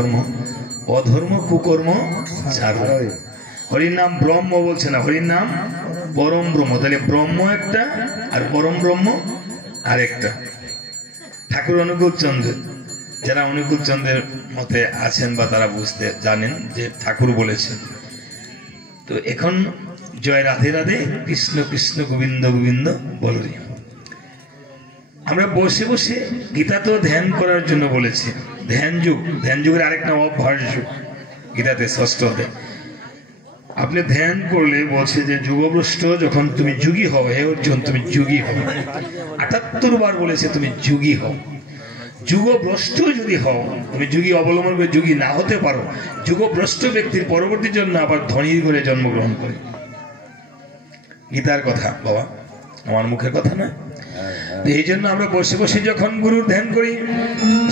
ধর্ম অধর্ম কুকর্ম ছাড়ো। হরির নাম ব্রহ্ম বলছে না, হরির নাম পরম ব্রহ্ম। তাহলে ব্রহ্ম একটা আর পরম ব্রহ্ম আরেকটা। ঠাকুর অনুকূল চন্দ্র, যারা অনুকূল চন্দ্রের মতে আছেন বা তারা বুঝতে জানেন যে ঠাকুর বলেছেন। তো এখন জয় রাধে রাধে, কৃষ্ণ কৃষ্ণ গোবিন্দ গোবিন্দ বলরি। আমরা বসে বসে গীতা তো ধ্যান করার জন্য বলেছি, ধ্যান যুগ, ধ্যান যুগের আরেক নাম অভ্যাস যুগ। গীতাতে ষষ্ঠ অধ্যায় আপনি ধ্যান করলে বলছে যে যুগভ্রষ্ট যখন তুমি যুগী হও, হে অর্জুন তুমি যুগী হও। ৭৮ বার বলেছে তুমি যুগী হও। যুগভ্রষ্ট যদি হও, তুমি যুগী অবলম্বন করে যুগী না হতে পারো, যুগভ্রষ্ট ব্যক্তির পরবর্তী জন্য আবার ধনীর ঘরে জন্মগ্রহণ করে। গীতার কথা বাবা, আমার মুখের কথা নয়। এই জন্য আমরা বসে বসে যখন গুরুর ধ্যান করি,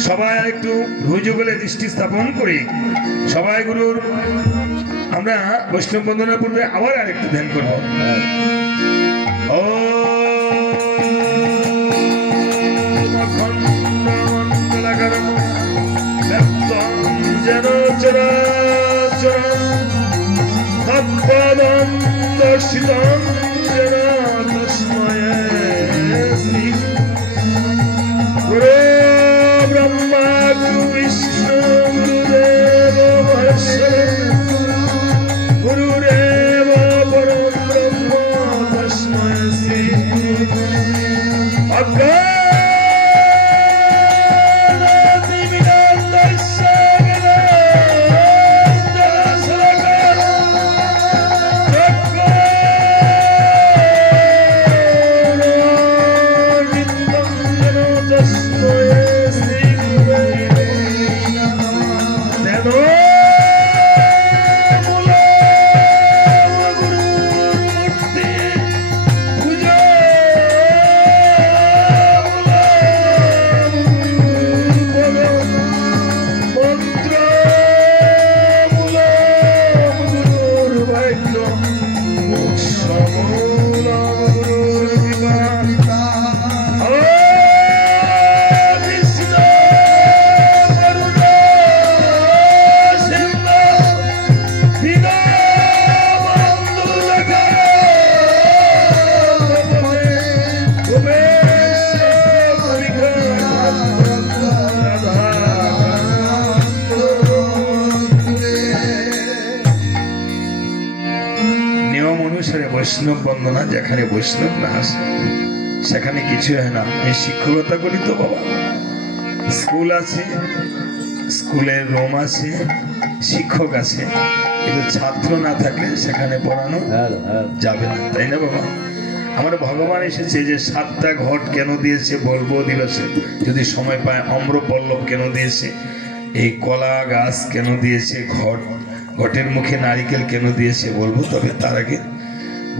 সবাই একটু ধৈর্য বলে দৃষ্টি স্থাপন করি, সবাই গুরুর আমরা বৈষ্ণব বন্দনার পূর্বে আবার আরেকটু ধ্যান করবো। ও যেন দর্শিতম যেন তস্ময় শ্রী গুরু ব্রহ্মা গুরু বিষ্ণু গুরুদেব গুরুরেব পরম ব্রহ্ম তস্ময় শ্রী বৈষ্ণব বন্দনা, যেখানে বৈষ্ণব না আসে সেখানে কিছু হয় না। এই শিক্ষকতা করি তো বাবা, স্কুল আছে, স্কুলের রুম আছে, শিক্ষক আছে, কিন্তু ছাত্র না থাকলে সেখানে পড়ানো যাবে না, তাই না বাবা? আমার ভগবান এসেছে যে 7টা ঘট কেন দিয়েছে বলবো দিবসে, যদি সময় পায়। অম্রপল্লব কেন দিয়েছে, এই কলা গাছ কেন দিয়েছে, ঘটের মুখে নারিকেল কেন দিয়েছে বলবো। তবে তার আগে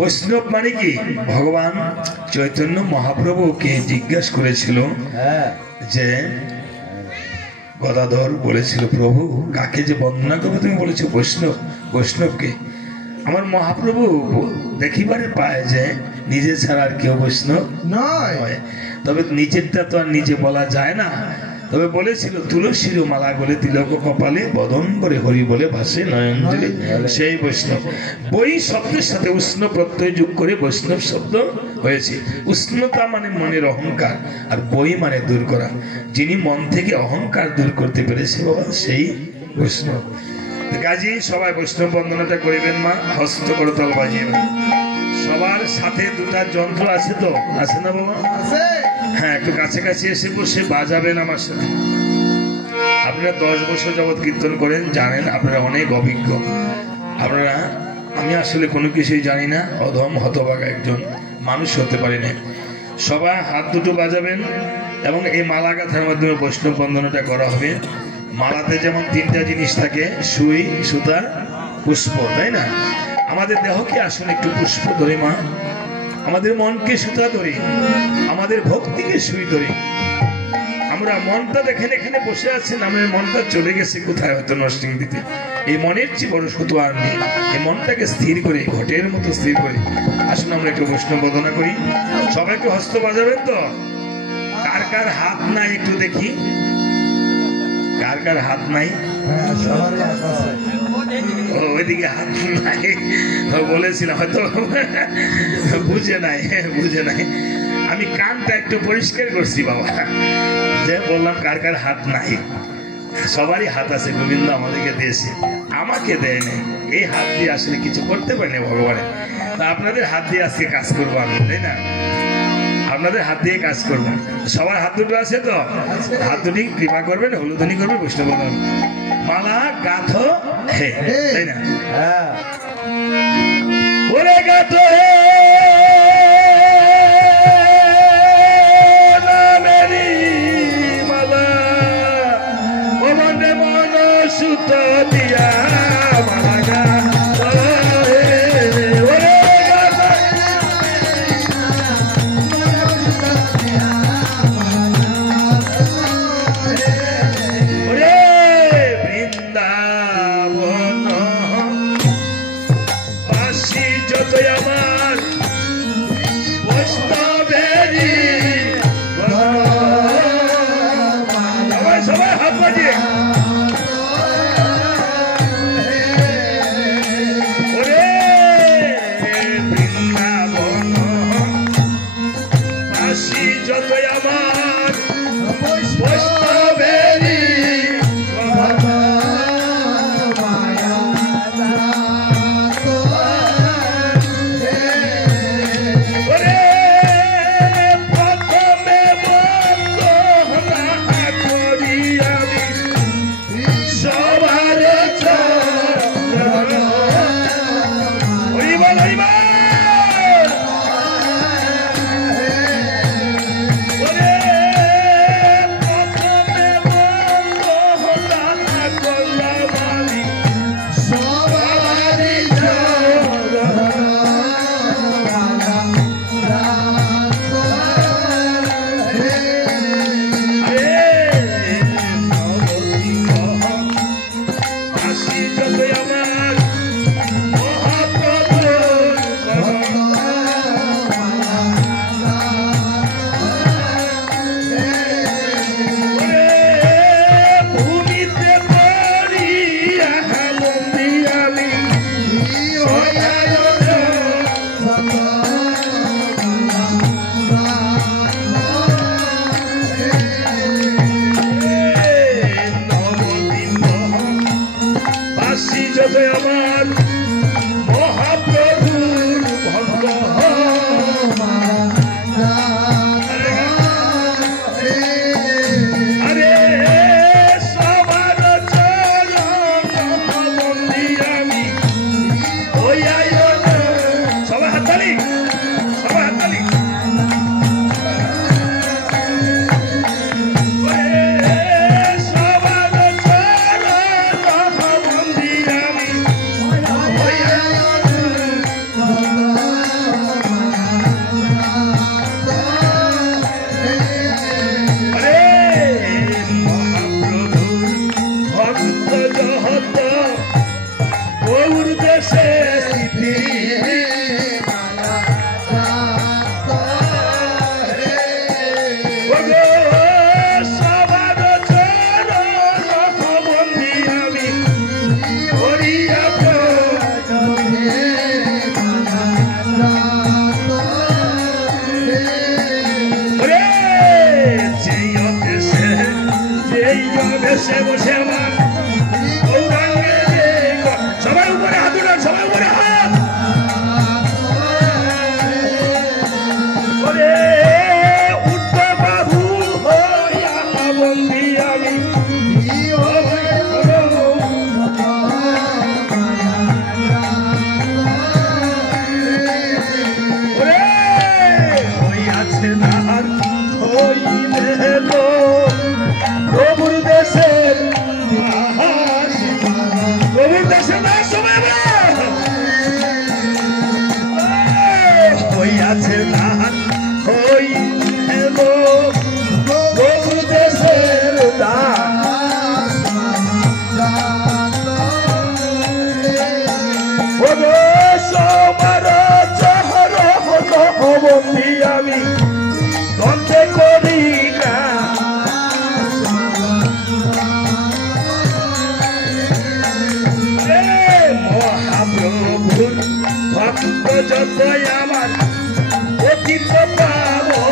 বৈষ্ণব মানে কি? ভগবান চৈতন্য মহাপ্রভুকে জিজ্ঞাসা করেছিল যে গদাধর বলেছিল, প্রভু কাকে যে বন্দনা করবো? তুমি বলেছো বৈষ্ণব, বৈষ্ণবকে। আমার মহাপ্রভু দেখিবারে পায় যে নিজে ছাড়া আর কেউ বৈষ্ণব নয়। তবে নিজেরটা তো আর নিজে বলা যায় না। তবে বলেছিল তুলসীর মালা বলে তিলক কপালে বদম্বরে হরি বলে ভাসে নয়নজলি, সেই বৈষ্ণব। বই শব্দের সাথে উষ্ণ প্রত্যয় যোগ করে বৈষ্ণব শব্দ হয়েছে। উষ্ণতা মানে মনের অহংকার, আর বই মানে দূর করা। যিনি মন থেকে অহংকার দূর করতে পেরেছে বাবা, সেই বৈষ্ণব। কাজী সবাই বৈষ্ণব বন্দনাটা করিবেন মা, হস্ত করতল বাজিয়ে। সবার সাথে 2টা যন্ত্র আছে তো, আছে না বাবা? হ্যাঁ, একটু কাছে কাছে এসে বসে বাজাবেন আমার সাথে। আপনারা 10 বছর যাবৎ কীর্তন করেন, জানেন, আপনারা অনেক অভিজ্ঞ। আপনারা, আমি আসলে কোনো কিছুই জানি না, অধম হতভাগা একজন মানুষ হতে পারি না। সবাই হাত দুটো বাজাবেন এবং এই মালা গাঁথার মাধ্যমে বৈষ্ণব বন্দনাটা করা হবে। মালাতে যেমন 3টা জিনিস থাকে, সুই, সুতা, পুষ্প, তাই না? আমাদের দেহকে আসলে একটু পুষ্প ধরে মা, আমাদের মনকে সুতা ধরি, আমাদের ভক্তিকে সুই ধরি। আমরা মনটা দেখেন এখানে বসে আছেন, আমাদের মনটা চলে গেছে কোথায়, হয়তো নরসিং দিতে। এই মনের চেয়ে বড় সুতো আর নেই। এই মনটাকে স্থির করে, ঘটের মতো স্থির করে আসুন আমরা একটু বৈষ্ণব বন্দনা করি। সবাই একটু হস্ত বাজাবেন তো? কার কার হাত নাই একটু দেখি। কার কার হাত নাই? ওইদিকে হাত নাই বলেছিলাম, হয়তো বুঝে নাই। আমি কানটা একটু পরিষ্কার করছি বাবা, যে বললাম কার কার হাত নাই। সবারই হাত আছে, গোবিন্দ আমাদেরকে দিয়েছে, আমাকে দেয় নাই। এই হাত দিয়ে আসলে কিছু করতে পারি না ভগবানের। তা আপনাদের হাত দিয়ে আজকে কাজ করবো আমি, তাই না? আপনাদের হাত দিয়ে কাজ করবো। সবার হাত দুটো আছে তো, হাত দুটি কৃপা করবেন, হলুদনি করবেন, বৈষ্ণব মালা গাথ হে, তাই না? ওরে গাথ হে নামেরি মালা, ও মনে মন সুত দিয়া মালা গাথ হে। ওরে গাথ ওরে বৃন্দাবন বাসী যত আমার বৈষ্ণবেরি, সবাই হাত বাজিয়ে ওরে বৃন্দাবন বাসী যত আমার বৈষ্ণবেরি, যত আমার অতীত পাবো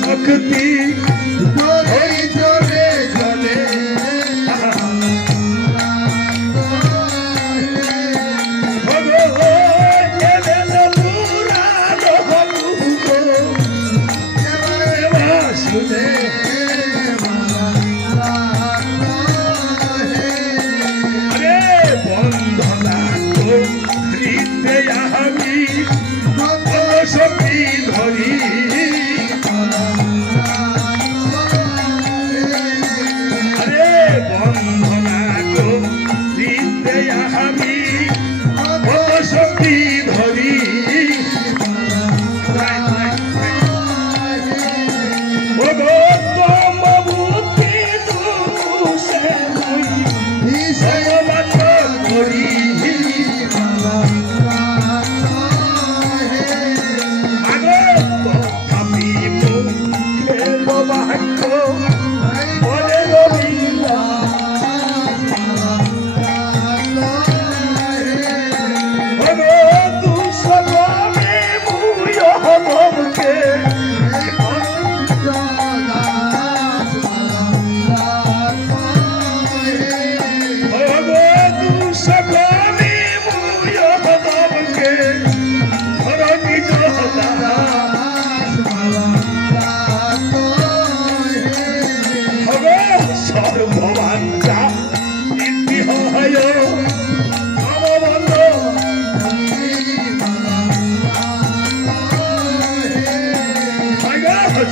শক্তি জলে জলে বন্ধনা হৃদয় আমি শক্তি ধরি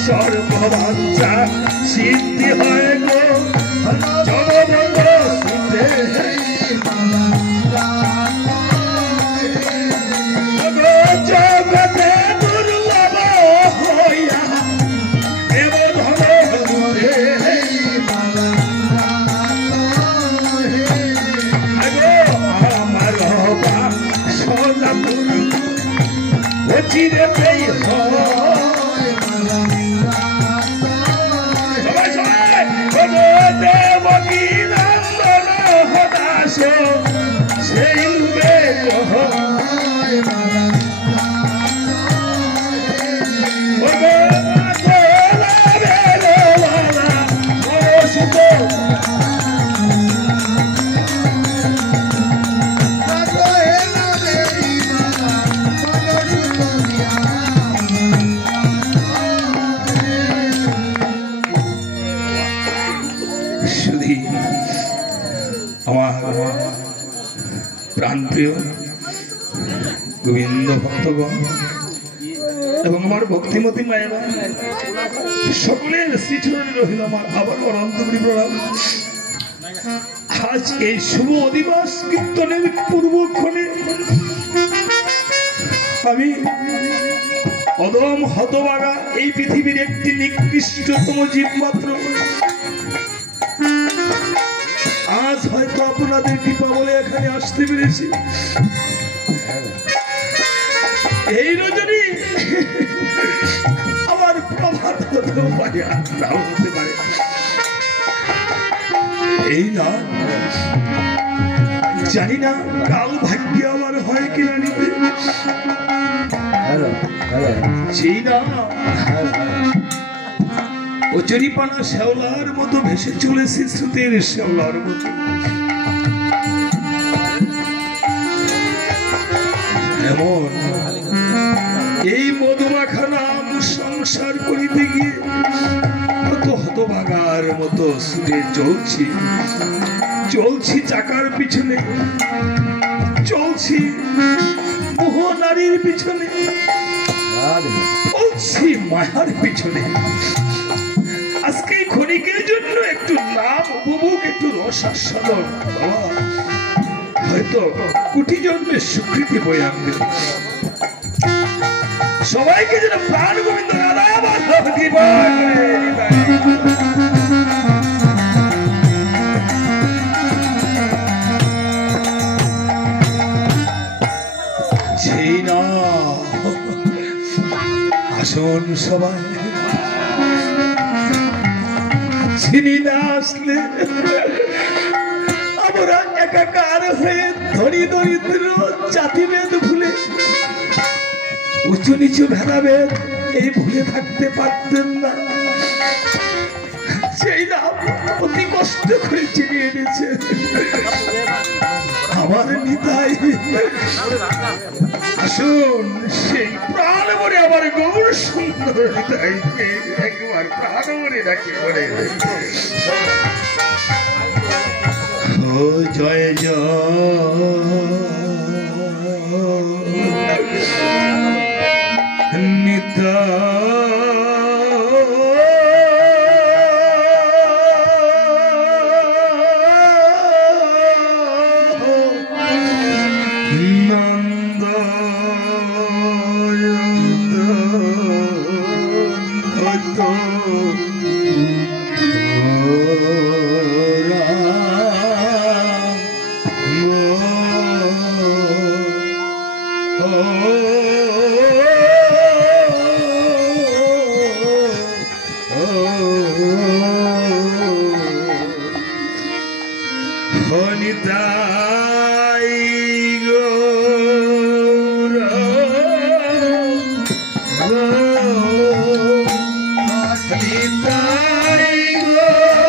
সর্ববাঞ্ছা সিদ্ধি হয় গো জনবন্ধ সুধে জগতে দুর্লভ হইয়া দেব ধন সুধে আমার সোনাপুর চিরে পেয়ে দেবকী নন্দন হতাশ সেই আমার প্রাণপ্রিয় গোবিন্দ ভক্তগণ এবং আমার ভক্তিমতী মায়েরা সকলের শ্রীচরণে রহিল আমার আবার অনন্তপুরী প্রণাম। আজ এই শুভ অধিবাস কীর্তনের পূর্বক্ষণে আমি অদম হতভাগা এই পৃথিবীর একটি নিকৃষ্টতম জীব মাত্র আজ হয়তো আপনাদের কৃপা বলে এখানে আসতে পেরেছি। এই রজনী আমার প্রভাত হতেও পারে, নাও হতে পারে। এই না জানি না কাল ভাগ্যে আমার হয় কিনা নিতে কচুরিপানা শ্যাওলার মতো ভেসে চলেছে স্রোতের শ্যাওলার মতো। এমন এই মধুমাখা নাম সংসার করিতে গিয়ে কত হতভাগার মতো ছুটে চলছি চাকার পিছনে, চলছি মোহ নারীর পিছনে, চলছি মায়ার পিছনে। আজকে ক্ষণিকের জন্য একটু নাম উপভোগ একটু রস আস্বাদন বাবা হয়তো কোটি জন্মের স্বীকৃতি বয়ে আনবে সবাইকে যেন প্রাণ গোবিন্দ সেই না আসুন সবাই চিনি না আসলে আমরা একাকার হয়ে ধনী দরিদ্র জাতিভেদ ভুলে উঁচু নিচু ভেদাভেদ এই ভুলে থাকতে পারতেন না সেই নাম অতি কষ্ট করে চিনিয়ে এনেছে আমার নিতাই আসুন সেই প্রাণ ভরে আমার গৌর সুন্দর নিতাইকে একবার প্রাণ ভরে ডাকি পড়ে ও জয় জয় নন্দ নিতাই গৌর নিতাই গৌর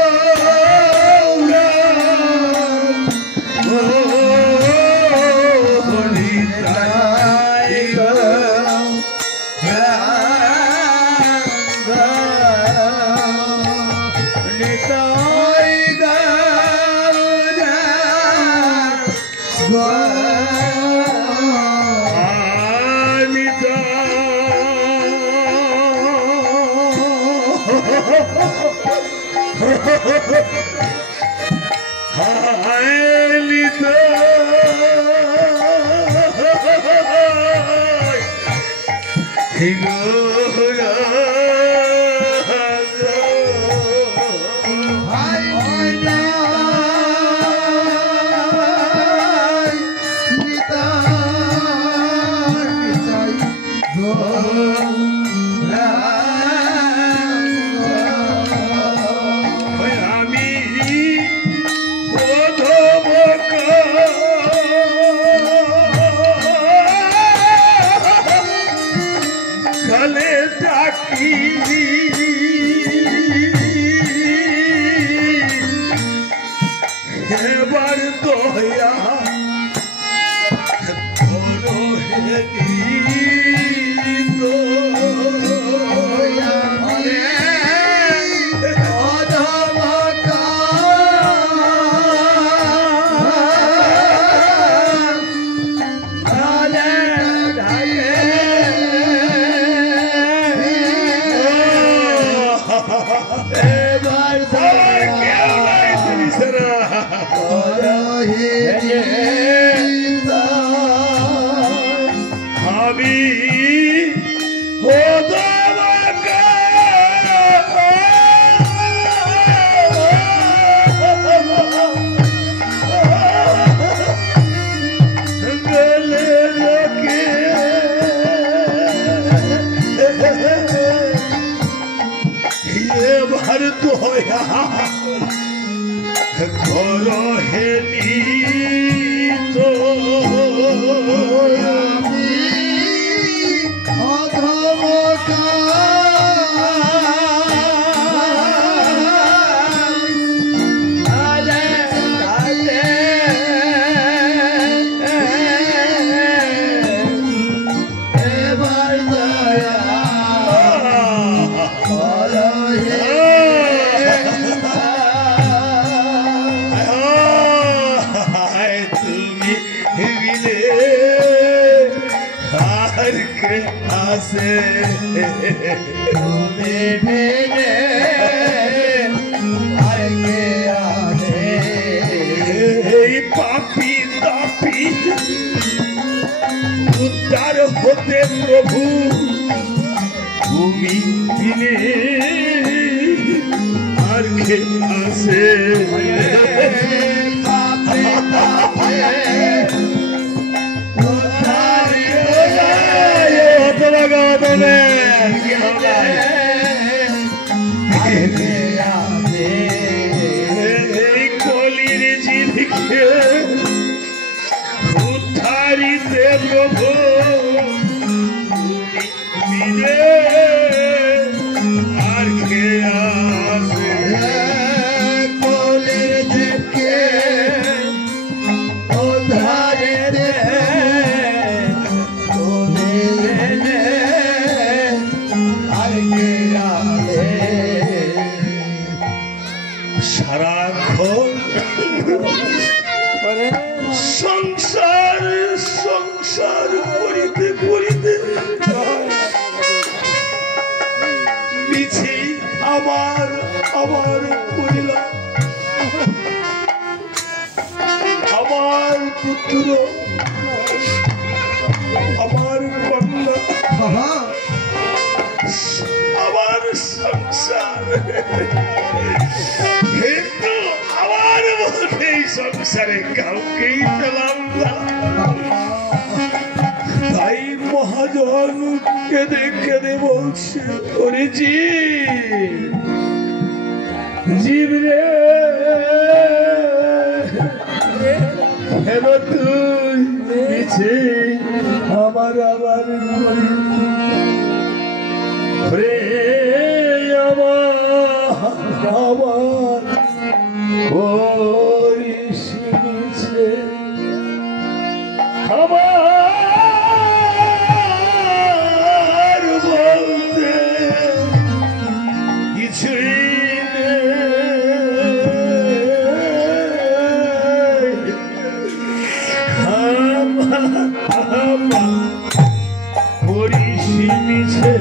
নিতাই এবার দয়া করো হে নিতো করো হে নিতো आसे तुम्हें भेजे প্রভু তুমি বিনে আর কে আছে কলির জীবিকে উদ্ধারিতে প্রভু আর কে আছে কলির জীবকে উদ্ধারিতে সারাক্ষণ সংসার সংসার করিতে করিতে মিছি আমার আমার করিলাম আমার পুত্র আমার কন্যা আমার সংসার কিন্তু আমার মধ্যে এই সংসারে কাউকেই পেলাম না তাই মহাজন কেঁদে কেঁদে বলছে ওরে জীব রে তুই মিছে আমার আবার আমার করিস মিছে আমার বলতে কিছুই করিস মিছে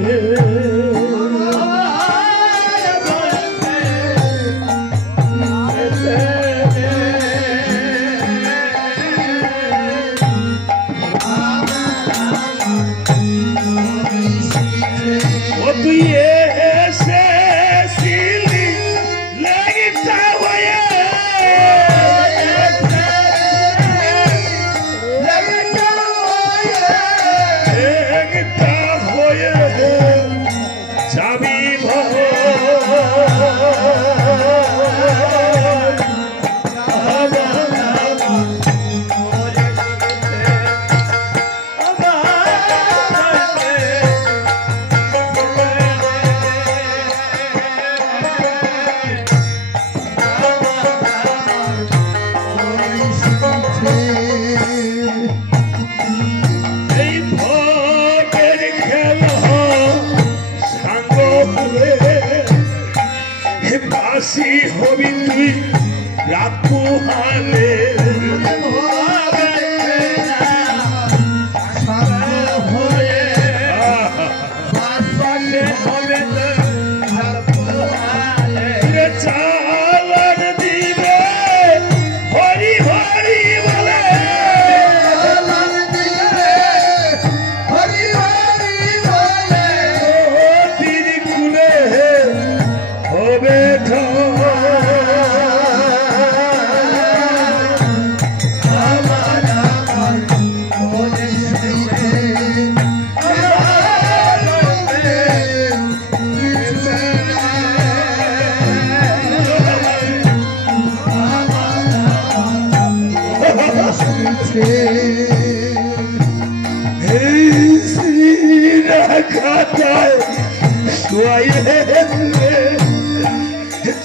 হবি তুই রাত পোহালে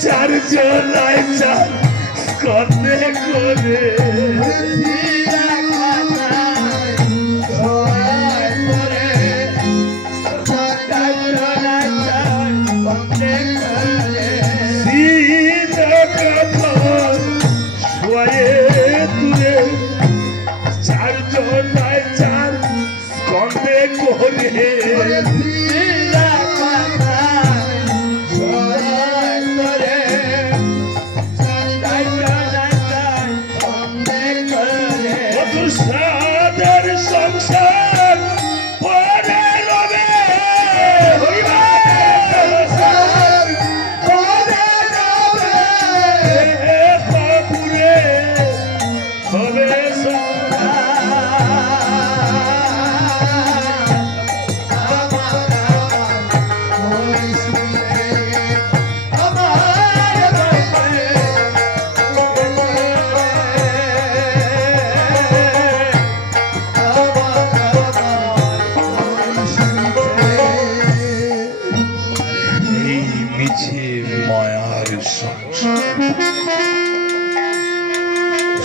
চার জনায় চার কনে করে চার জনায় চার কনে করে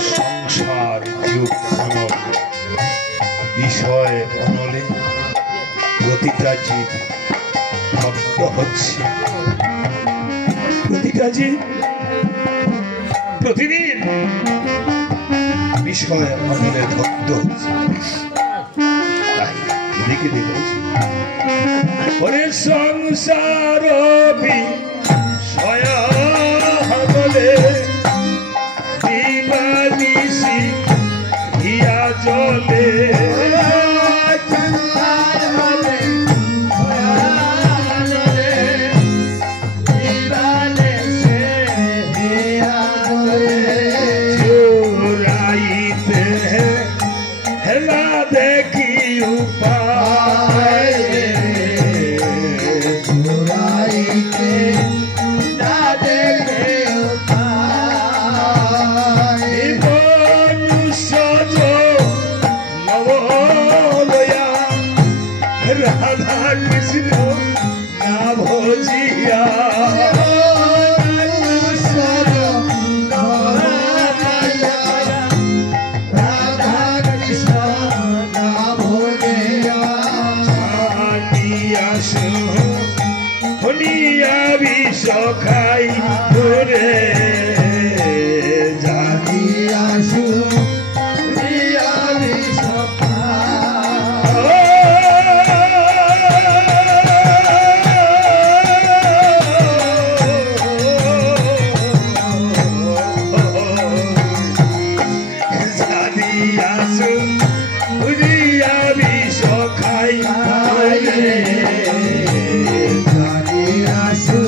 সংসার যুগ অনল বিষয় অনলে প্রতিটা জীব ভক্ত হচ্ছে, প্রতিটা জীব প্রতিদিন বিষয় অনলে ভক্ত হচ্ছে। দেখে দেখছি ওরে সংসার বিষয় অনলে দিবানিশি হিয়া জলে সখাই ঘুরে জানি আসু আমি জানি আসু আমি সখাই ঘুরে জানি আসু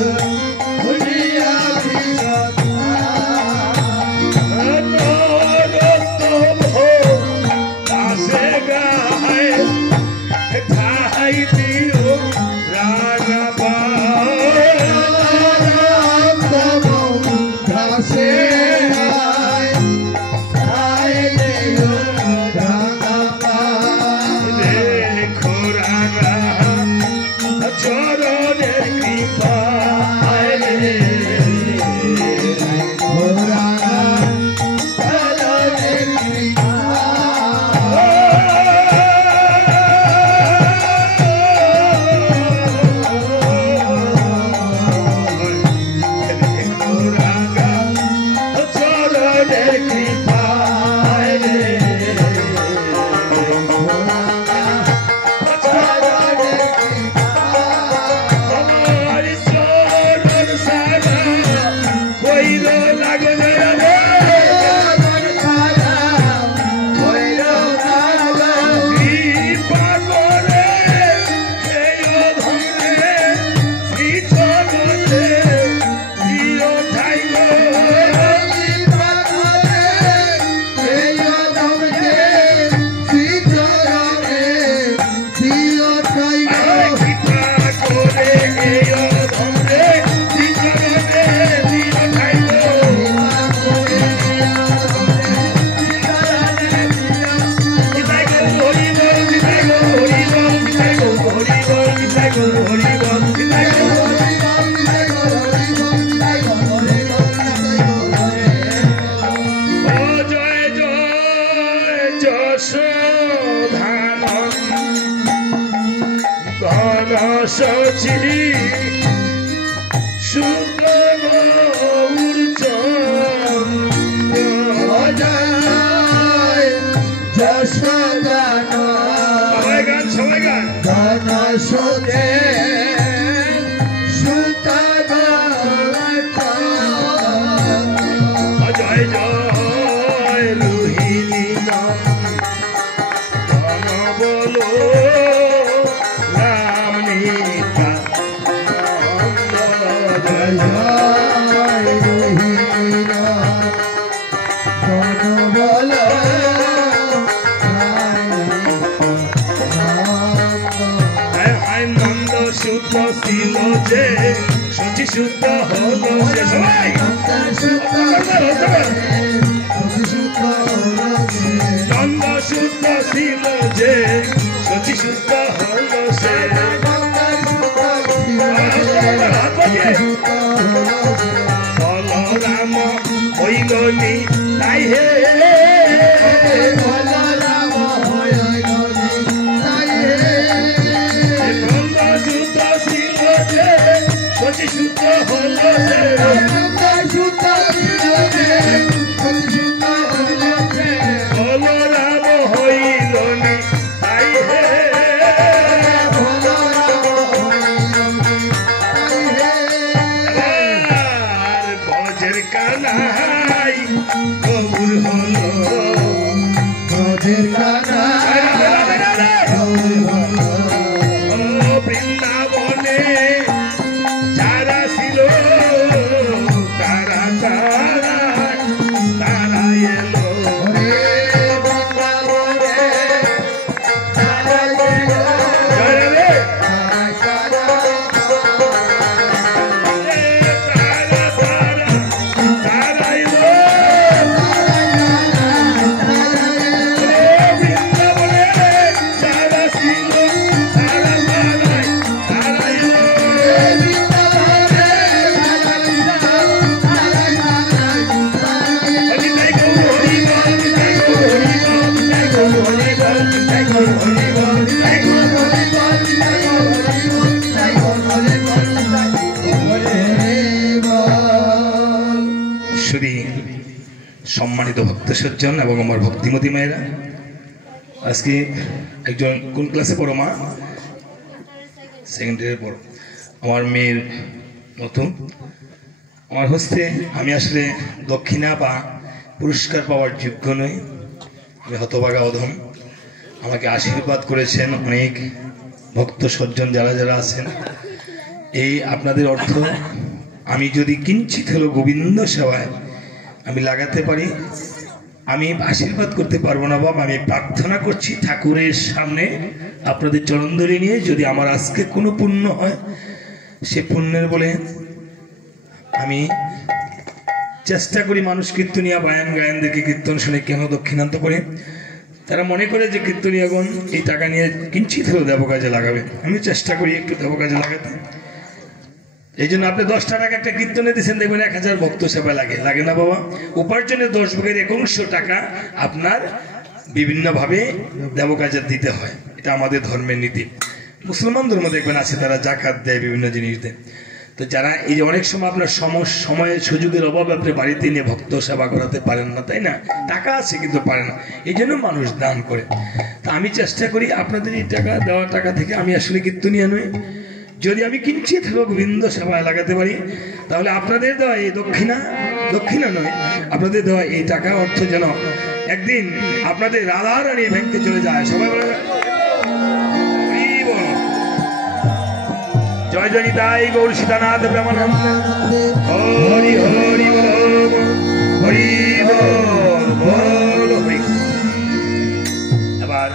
সচি সুগৌর যশোদান সবাই গান ধন সুদে জয় জয় রোহিণী ধন বলো শুদ্ধ ছিল যে সচি শুদ্ধ হলো সে সবাই নন্দ শুদ্ধ ছিল যে সচি শুদ্ধ হলো সে বল হইল নি তাই হে সম্মানিত ভক্ত সজ্জন এবং আমার ভক্তিমতী মায়েরা, আজকে একজন কোন ক্লাসে পড়ো মা? সেকেন্ডারি পড়ো। আমার মেয়ের নতুন আমার হস্তে আমি আসলে দক্ষিণা বা পুরস্কার পাওয়ার যোগ্য নই, আমি হতভাগা অধম। আমাকে আশীর্বাদ করেছেন অনেক ভক্ত সজ্জন যারা যারা আছেন। এই আপনাদের অর্থ আমি যদি কিঞ্চিত হলো গোবিন্দ সেবায় আমি লাগাতে পারি, আমি আশীর্বাদ করতে পারবো না বাবা, আমি প্রার্থনা করছি ঠাকুরের সামনে আপনাদের চরণ ধরে নিয়ে, যদি আমার আজকে কোনো পুণ্য হয় সে পুণ্যের বলে আমি চেষ্টা করি মানুষ কীর্তনিয়া বায়ান গায়নদেরকে কীর্তন শুনে কেন দক্ষিণান্ত করে, তারা মনে করে যে কীর্তনিয়াগণ এই টাকা নিয়ে কিঞ্চিত হলেও দেব কাজে লাগাবে, আমি চেষ্টা করি একটু দেব কাজে লাগাতে। এই জন্য আপনি 10 টাকা একটা কীর্তনে দিচ্ছেন, দেখবেন 1000 ভক্ত সেবা লাগে, লাগে না বাবা? উপার্জনের 10 ভাগের 1 টাকা আপনার বিভিন্নভাবে দেব কাজে দিতে হয়, এটা আমাদের ধর্মের নীতি। মুসলমান ধর্ম দেখবেন আছে, তারা জাকাত দেয়, বিভিন্ন জিনিস দেয়। তো যারা এই যে অনেক সময় আপনার সময়ের সুযোগের অভাবে আপনি বাড়িতে নিয়ে ভক্ত সেবা করাতে পারেন না, তাই না? টাকা আছে কিন্তু পারে না, এই জন্য মানুষ দান করে। তা আমি চেষ্টা করি আপনাদের এই টাকা দেওয়া টাকা থেকে আমি আসলে কীর্তনিয়া নই, যদি আমি কিঞ্চিত হলো গোবিন্দ সেবায় লাগাতে পারি, তাহলে আপনাদের দেওয়া এই দক্ষিণা নয়, আপনাদের দেওয়া এই টাকা অর্থ যেন একদিন আপনাদের রাধা রানীর ব্যাংকে চলে যায়। সবাই বলে জয় জয় নিতাই গৌর সীতানাথ প্রেমানন্দ, হরি হরি বল হরি বল। এবার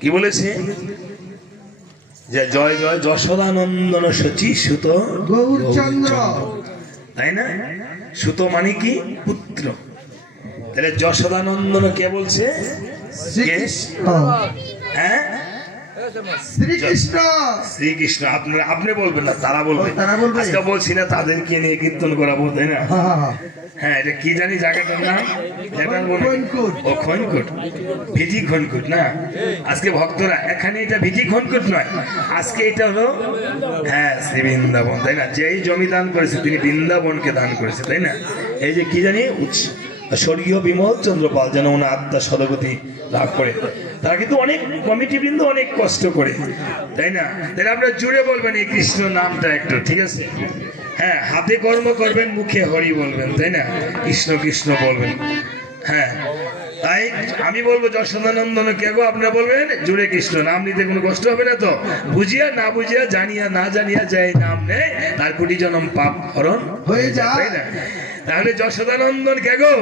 কি বলেছে যে জয় জয় যশোদানন্দন শচী সুত গৌরচন্দ্র, তাই না? সুত মানে কি? পুত্র। তাহলে যশোদানন্দন কে বলছে? হ্যাঁ, শ্রীকৃষ্ণ। শ্রীকৃষ্ণ আপনি বলবেন না, তারা বলবে। আজকে বলছি না তাদেরকে নিয়ে কীর্তন করাবো, তাই না? হ্যাঁ, এটা কি জানি জায়গাটার নাম, ও খনকুট, ভিজি খনকুট না। আজকে ভক্তরা এখানে এটা ভিজি খনকুট নয়, আজকে এটা হলো হ্যাঁ শ্রী বৃন্দাবন, তাই না? যেই জমি দান করেছে তিনি বৃন্দাবনকে দান করেছে, তাই না? এই যে কি জানি স্বর্গীয় বিমল চন্দ্র পাল যেন ওনার আত্মা সদগতি লাভ করে, তারা কিন্তু অনেক কমিটি বৃন্দ অনেক কষ্ট করে, তাই না? তাহলে আপনারা জুড়ে বলবেন এই কৃষ্ণ নামটা একটু, ঠিক আছে? হ্যাঁ, হাতে কর্ম করবেন, মুখে হরি বলবেন, তাই না? কৃষ্ণ কৃষ্ণ বলবেন। হ্যাঁ, তাই আমি বলবো যশোদানন্দন কে গো, আপনারা বলবেন জুড়ে কৃষ্ণ। নাম নিতে কোনো কষ্ট হবে না তো? বুঝিয়া না বুঝিয়া, জানিয়া না জানিয়া যাই নাম নেই, তার কোটি জন্ম পাপ হরণ হয়ে যায়, তাই না? তাহলে যশোদানন্দন কে গো?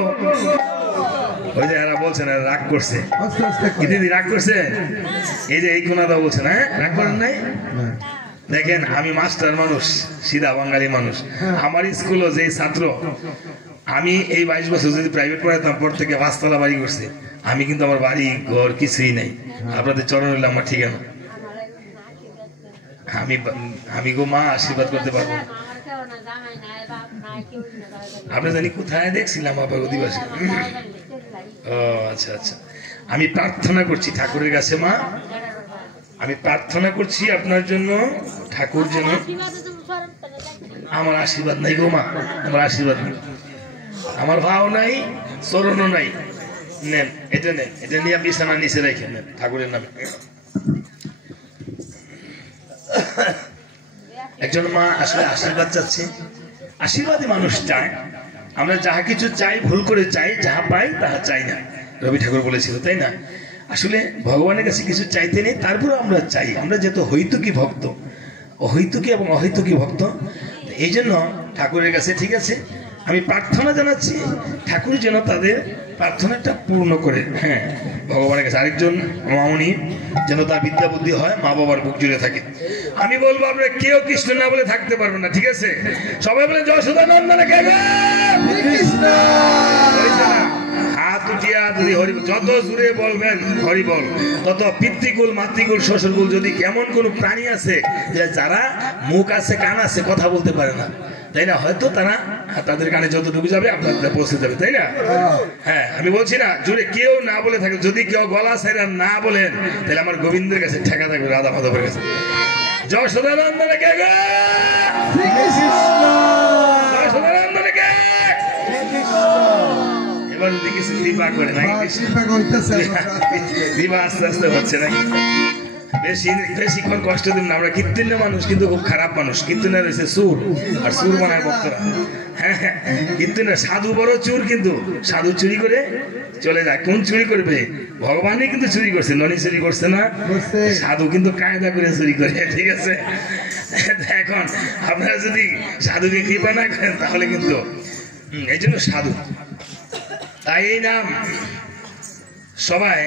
ওই যে এরা বলছেন রাগ করছে, দিদি রাগ করছে, এই যে এই কোনাদা বলছেন হ্যাঁ রাগ করেন নাই। দেখেন আমি মাস্টার মানুষ, সিধা বাঙালি মানুষ, আমার স্কুলও যে ছাত্র, আমি এই 22 বছর যদি প্রাইভেট পড়াতাম, পর থেকে 5 তলা বাড়ি করছি, আমি কিন্তু আমার বাড়ি ঘর কিছুই নেই, আপনাদের চরণ হইলে আমার ঠিকানা। আমি গো মা আশীর্বাদ করতে পারবো, আপনি জানি কোথায় দেখছিলাম আবার অধিবাসী। ও আচ্ছা আচ্ছা, আমি প্রার্থনা করছি ঠাকুরের কাছে মা, আমি প্রার্থনা করছি আপনার জন্য, ঠাকুর যেন। আমার আশীর্বাদ নাই গো মা, আমার আশীর্বাদ নেই, আমার ভাও নাই, চরণও নাই। নেন এটা, নেন এটা নিয়ে বিছানা নিচে রেখে নেন ঠাকুরের নামে। একজন মা আসলে আশীর্বাদ চাচ্ছে, আশীর্বাদী মানুষ চায়। আমরা যাহা কিছু চাই ভুল করে চাই, যাহা পাই তাহা চাই না, রবি ঠাকুর বলেছিল তাই না? আসলে ভগবানের কাছে কিছু চাইতে নেই, তারপরে আমরা চাই। আমরা যেহেতু হইতুকি ভক্ত, অহৈতুকি এবং অহৈতুকি ভক্ত, এই জন্য ঠাকুরের কাছে ঠিক আছে আমি প্রার্থনা জানাচ্ছি, ঠাকুর যেন তাদের প্রার্থনাটা পূর্ণ করে। হ্যাঁ, ভগবানের কাছে আরেকজন মামনি যেন তার বিদ্যা বুদ্ধি হয়, মা বাবার বুক জুড়ে থাকে। আমি বলবো আপনারা কেউ কৃষ্ণ না বলে থাকতে পারবেন না, ঠিক আছে? সবাই বলে যশোদানন্দন কে কৃষ্ণ। হাত উঠিয়া যদি হরি, যত জুড়ে বলবেন হরি বল, তত পিতৃকুল মাতৃকুল শ্বশুরকুল যদি কেমন কোন প্রাণী আছে যে যারা মুখ আছে কান আছে কথা বলতে পারে না, তাই না? হয়তো তারা তাদের কানে যতটুকু যাবে আপনার পৌঁছে যাবে, তাই না? হ্যাঁ, আমি বলছি না জুড়ে কেউ না বলে থাকে, যদি কেউ গলা ছাইরা না বলেন তাহলে আমার গোবিন্দের কাছে ঠেকা থাকবে, রাধা মাধবের কাছে। জয় সদানন্দন কে গো, জয় সদানন্দন কে। এবার দেখি কৃপা করে নাকি, কৃপা আস্তে আস্তে হচ্ছে নাকি? বেশিক্ষণ কষ্ট দিন না, আমরা কীর্তনের মানুষ কিন্তু খুব খারাপ মানুষ। কীর্তনের রয়েছে সুর, আর সুর বানায় ভক্তরা। হ্যাঁ হ্যাঁ, কীর্তনের সাধু বড় চুর, কিন্তু সাধু চুরি করে চলে যায়। কোন চুরি করবে? ভগবানই কিন্তু চুরি করছে, ননি চুরি করছে না, সাধু কিন্তু কায়দা করে চুরি করে, ঠিক আছে? এখন আপনারা যদি সাধুকে কৃপা না করেন তাহলে কিন্তু এই জন্য সাধু। তাই এই নাম সবাই,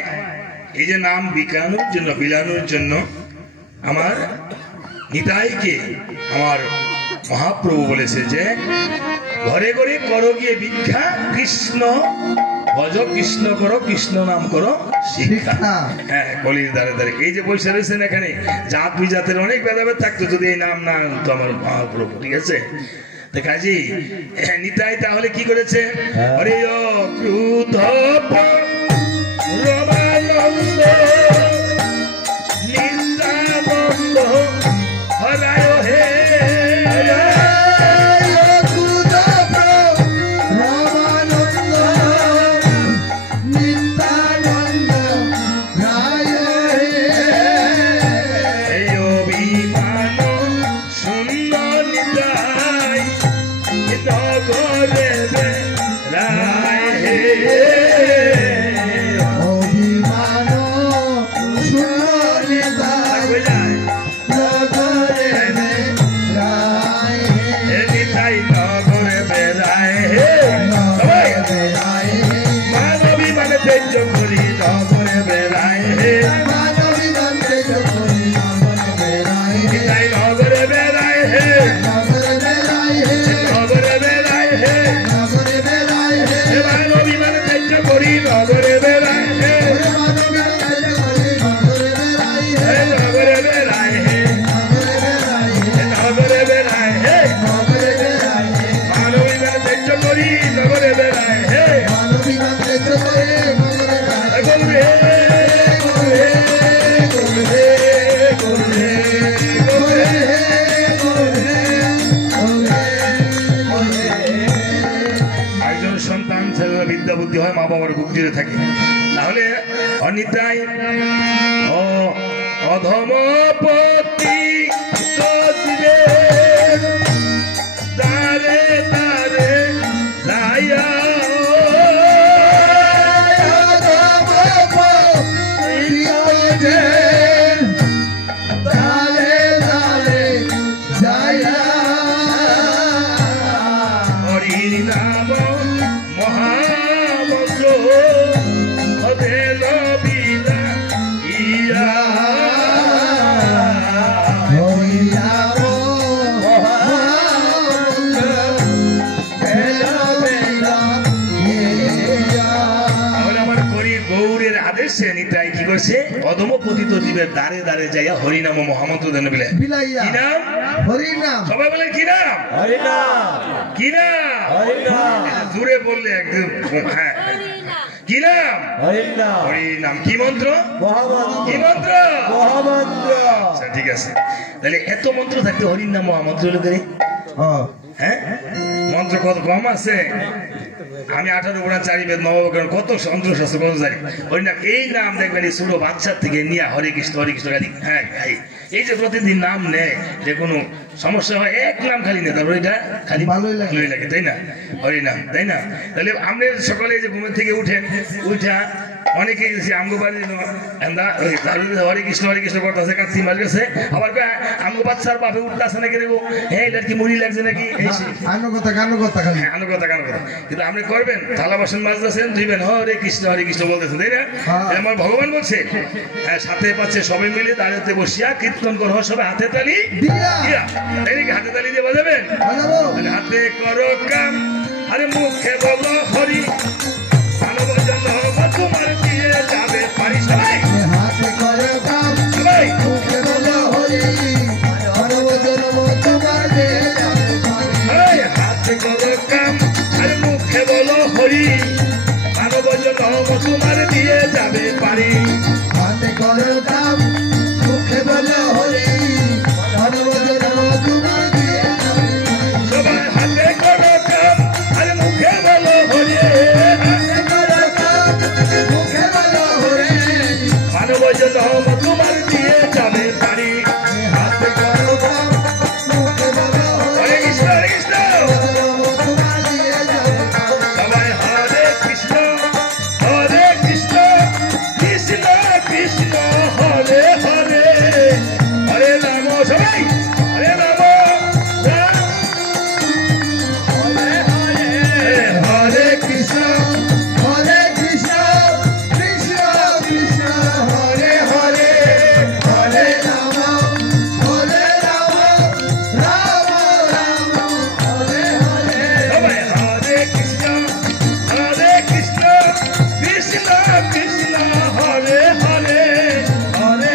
এই যে নাম বিকানোর জন্য, বিলানোর জন্য আমার নিতাইকে আমার মহাপ্রভু বলেছে যে ঘরে ঘরে করো গিয়ে ভিক্ষা, কৃষ্ণ ভজ কৃষ্ণ করো, কৃষ্ণ নাম করো শিক্ষা। হ্যাঁ, কলির দ্বারে দ্বারে এই যে পয়সা রয়েছেন এখানে, জাত বিজাতের অনেক ভেদাভেদ থাকতো যদি এই নাম না তো আমার মহাপ্রভু, ঠিক আছে? কাজী নিতাই তাহলে কি করেছে? হরে ক্রুধ রমানন্দ নিন্দানন্দ হরায় হে, বিদ্যা বুদ্ধি হয়, মা বাবার বুক জুড়ে থাকে। তাহলে অনিতাই অধমপতি দারে দারে লায়া নিতাই কি করছে? অধম পতিত জীবের দ্বারে দ্বারে যাইয়া হরিনাম মহামন্ত্র দেন বিলাইয়া। কি নাম? হরিনাম। সবাই বলেন কি নাম? হরিনাম। কি নাম? হরিনাম। জোরে বললে একদম। হ্যাঁ, কি নাম? হরিনাম। হরিনাম। কি মন্ত্র? মহামন্ত্র। কি মন্ত্র? মহামন্ত্র। আচ্ছা ঠিক আছে, তাহলে এত মন্ত্র থাকতে হরিনাম মহামন্ত্র হলো করে? হ্যাঁ, মন্ত্র কত কম আছে? আমি 18 গুণা 4 বেদ নবকরণ কত মন্ত্র শাস্ত্র কত জানি। হরিনাম এই নাম দেখবেন এই ছোট বাচ্চার থেকে নিয়ে হরে কৃষ্ণ খালি। হ্যাঁ, এই যে প্রতিদিন নাম নেয়, যে কোনো সমস্যা হয় এক নাম খালি নেই, তারপর এটা খালি ভালোই লাগে, তাই না? হরিনাম, তাই না? তাহলে আমরা সকালে যে ঘুমের থেকে উঠেন, উঠা অনেকে গেছি আমগো বাড়ি হরে কৃষ্ণ করতেছে, কার্তিক মাস গেছে, আবার আমগো বাচ্চার বাপে উঠতেছে নাকি রে, হ্যাঁ এটা কি মুড়ি লাগছে নাকি, কিন্তু আপনি করবেন থালা বাসন মাজতেছেন, ধুইবেন হরে কৃষ্ণ বলতেছেন, তাই না? আমার ভগবান বলছে সাথে পাচ্ছে সবাই মিলে দাঁড়াতে বসিয়া কীর্তন করো, সবাই হাতে তালি দিয়া, তাই নাকি? হাতে তালি দিয়ে বাজাবেন, হাতে করো কাম আরে মুখে বলো হরি, মানব জন্ম তোমার দিয়ে যাবে পারি। সবাই হাতে করো কাম, সবাই মুখে বলো হরি, মানব জন্ম তোমার দিয়ে যাবে পারি। হাতে করো কাম আরে মুখে বলো হরি, মানব জন্ম তোমার দিয়ে যাবে পারি। হাতে করো কাম, মুখে বলো হরি, মানব জন্ম তোমার দিয়ে যাবে পারি। সবাই হাতে করো কাম আরে মুখে বলো হরি, হাতে করো কাম, মুখে বলো হরি, মানব জন্ম তোমার দিয়ে যাবে পারি। হাতে করো কাম, মুখে বলো হরে হরি, কৃষ্ণ হরে কৃষ্ণ, জন্ম তোমার দিয়ে যাবে পারি। সবাই হরে কৃষ্ণ কৃষ্ণ কৃষ্ণ হরে হরে, হরে রাম, সবাই হরে রাম রাম হরে হরে, হরে কৃষ্ণ হরে কৃষ্ণ, কৃষ্ণ কৃষ্ণ হরে হরে, হরে রাম, রাম রাম হরে হরে। সবাই হরে কৃষ্ণ কৃষ্ণ কৃষ্ণ হরে হরে, হরে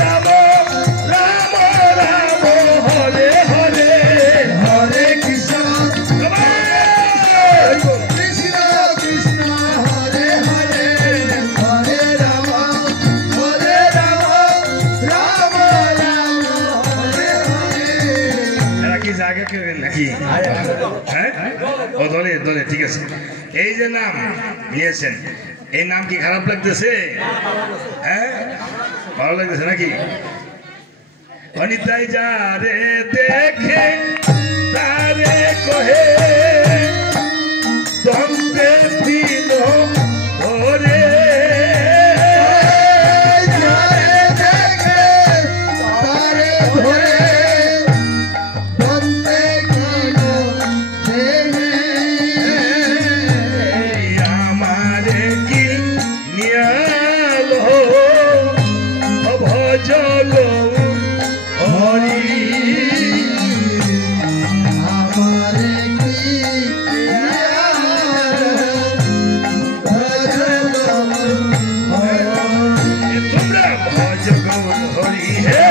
রাম রাম রাম হরে হরে, হরে কৃষ্ণ, সবাই কৃষ্ণ কৃষ্ণ হরে হরে, হরে রাম, রাম রাম হরে হরে। এরা কি জায়গা কেবেন নাকি? হ্যাঁ, ও দলে ঠিক আছে। এই যে নাম নিয়েছেন, এই নাম কি খারাপ লাগতেছে? হ্যাঁ, ভালো লাগতেছে নাকি? অনিতাই যারে দেখে তারে কহে দ্বন্দ্বে দিল ওরে, যারে দেখে তারে ধরে, দ্বন্দ্বে কিল দেহে। আমারে কি নিয়ালো ভজল হরি, আমারে কি ভজল হরি, তোমরা ভজ গৌর হরি হে,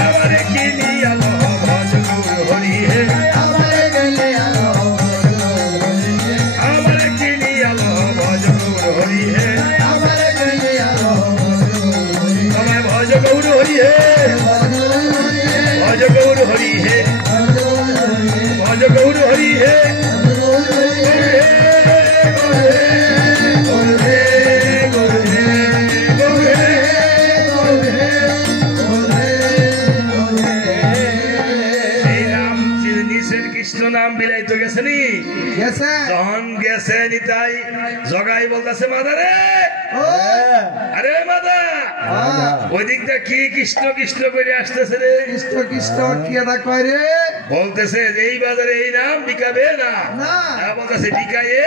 আমারে কি নিয়ালো ভজ গৌর হরি হে, আমারে গেলে আলো ভজল হরি, আমারে কি নিয়ালো ভজ গৌর হরি হে, আমারে গেলে আলো ভজল হরি, আমায় ভজ গৌর হরি হে, ভজল হরি, ভজ গৌর হরি হে, ভজল হরি, ভজ গৌর হরি হে, ভজল হরি। কৃষ্ণ নাম বিলাইতে গেছে নি, যখন গেছে নিতাই জগাই বলতেছে মাদারে, আরে মাদা ওই দিকটা কি কৃষ্ণ কৃষ্ণ করে আসতেছে রে, কৃষ্ণ কৃষ্ণ কি এটা কয় রে? বলতেছে যে এই বাজারে এই নাম বিকাবে না, বলতেছে বিকায়ে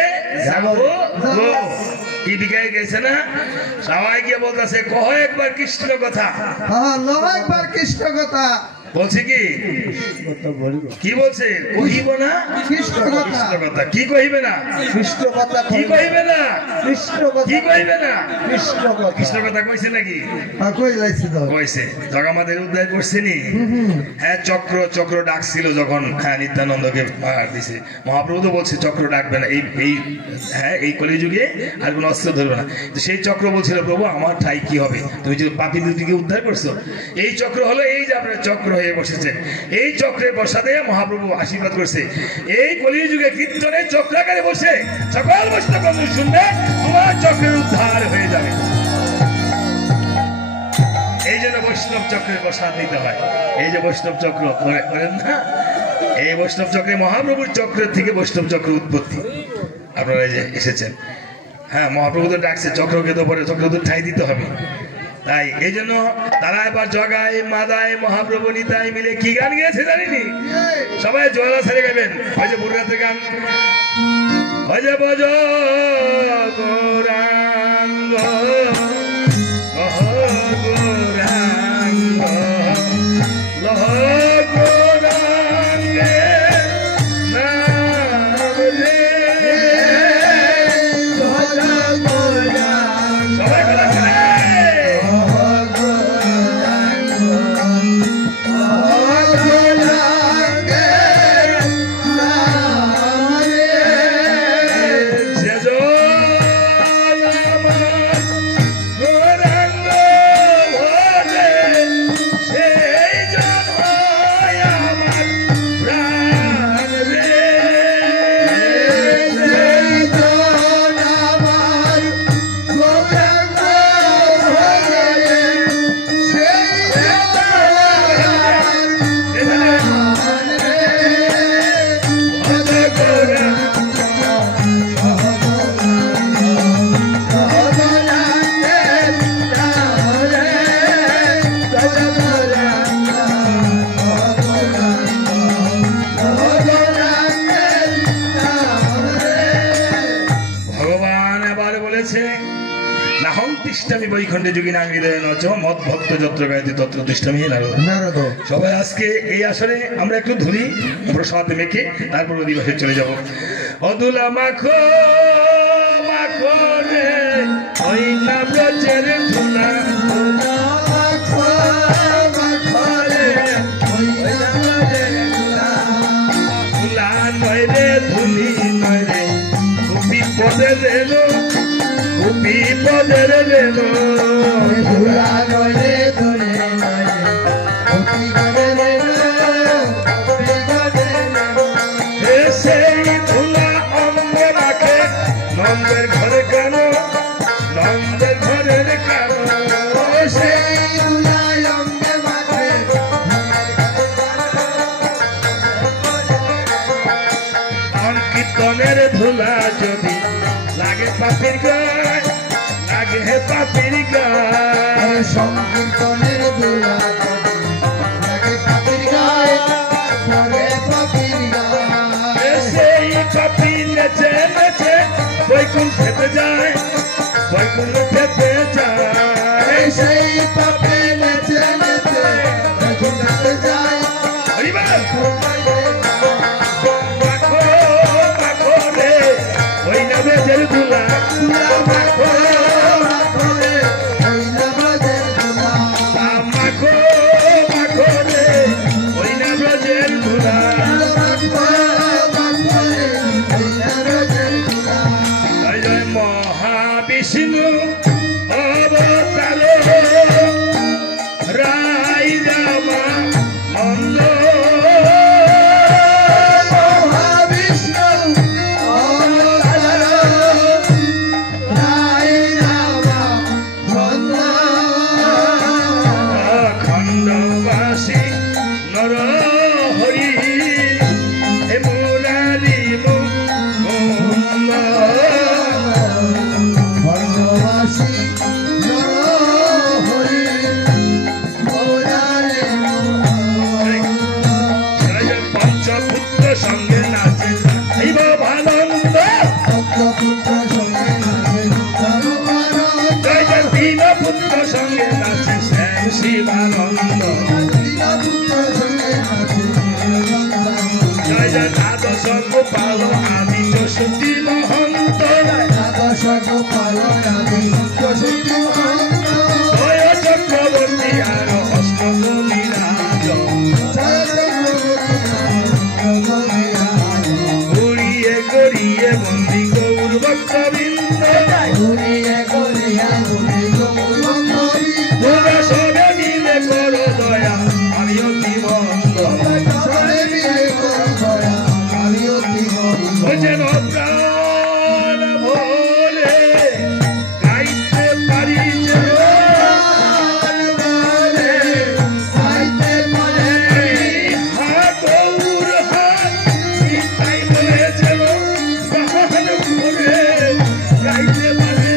যাবো গো। কি বিকায় গেছে না, সবাই গিয়ে বলতেছে কহ একবার কৃষ্ণ কথা, একবার কৃষ্ণ কথা। বলছে কি কি বলছে কহিব না কৃষ্ণ কথা কৃষ্ণ কথা কি কহিবে না কৃষ্ণ কথা কি কহিবে না কৃষ্ণ কথা কি কহিবে না কৃষ্ণ কথা কৃষ্ণ কথা কইছে নাকি কই লাইছে তো কইছে জগমাদের উদ্ধার করছে নি হ্যাঁ চক্র চক্র ডাকছিল যখন হ্যাঁ নিত্যানন্দকে মার দিছে মহাপ্রভু তো বলছে চক্র ডাকবে না এই এই হ্যাঁ এই কলিযুগে আর কোনো অস্ত্র ধরবে না তো সেই চক্র বলছিল প্রভু আমার ঠাই কি হবে তুমি যে পাপী দুটিকে উদ্ধার করছো এই চক্র হলো এই যে আপনার চক্র হয়ে বসেছেন এই চক্রের বসাতে মহাপ্রভু আশীর্বাদ করছে এই কলিযুগে কীর্তনে চক্রাকারে বসে সকল বৈষ্ণব শুনবে তোমার চক্রের উদ্ধার হয়ে যাবে এই জন্য বৈষ্ণব চক্রের প্রসাদ নিতে হয় এই যে বৈষ্ণব চক্র করেন না এই বৈষ্ণব চক্রে মহাপ্রভুর চক্রের থেকে বৈষ্ণব চক্র উৎপত্তি আপনারা এই যে এসেছেন হ্যাঁ মহাপ্রভু তো ডাকছে চক্রকে তো পরে চক্র তো ঠাই দিতে হবে তাই এই জন্য তারা এবার জগায় মাদায় মহাপ্রভু নিতাই মিলে কি গান গেয়েছে জানিনি সবাই জোয়ারা ছেড়ে গাইবেন ওই যে বুড়াতের গান ওই যে বজ গৌরাঙ্গ বৈকুণ্ঠে যোগী নাঙ্গিদেন মত ভক্ত যত্র গায়তে তত্র তিষ্ঠামি নারদ সবাই আজকে এই আসরে আমরা একটু ধরি প্রসাদ মেখে তারপর অধিবাসে চলে যাব অদুলা মাখো মাখো রে ওই না ব্রজের ধুলা মাখো মাখো রে ওই না ব্রজের ধুলা ধুলা নয় রে ধুলি নয় রে গোপী পদে রেলো গোপী পদের রেলো ধুলা নয় ধুলে নয় গোপী পদের রেলো সেই ধুলা অঙ্গে রাখে নন্দের ঘরে কেন নন্দের ঘরের কেন সেই ধুলা অঙ্গে মাখে কীর্তনের ধুলা যদি লাগে পাপির গায় লাগে হে পাপির গায় সংকীর্তনের ধুলা লাগে পাপির গায়ে লাগে পাপির গায়ে সেই পাপি নেচে নেচে বৈকুণ্ঠেতে যায় বৈকুণ্ঠেতে যায় সেই পাপি নেচে নেচে বৈকুণ্ঠেতে যায় মাখো মাখো রে ওই না বেজের ধুলা মাখো মাখো রে ওই না ব্রজের ধুলা জয় জয় মহাবিষ্ণু গোপাল আদি 64 মহন্ত গোপাল আদি 64 মহন্ত জয় চক্রবর্তী আর অষ্টকবিরাজ ঘুরিয়ে গড়িয়ে বন্দি গৌর ভক্তবৃন্দ তোমরা সবে মিলে করো দয়া আমি অতি বন্ধ যেন প্রাণ ভোলে গাইতে পারি যে হা গৌর হাত তাই বলে যেন প্রাণ ভোলে গাইতে পারে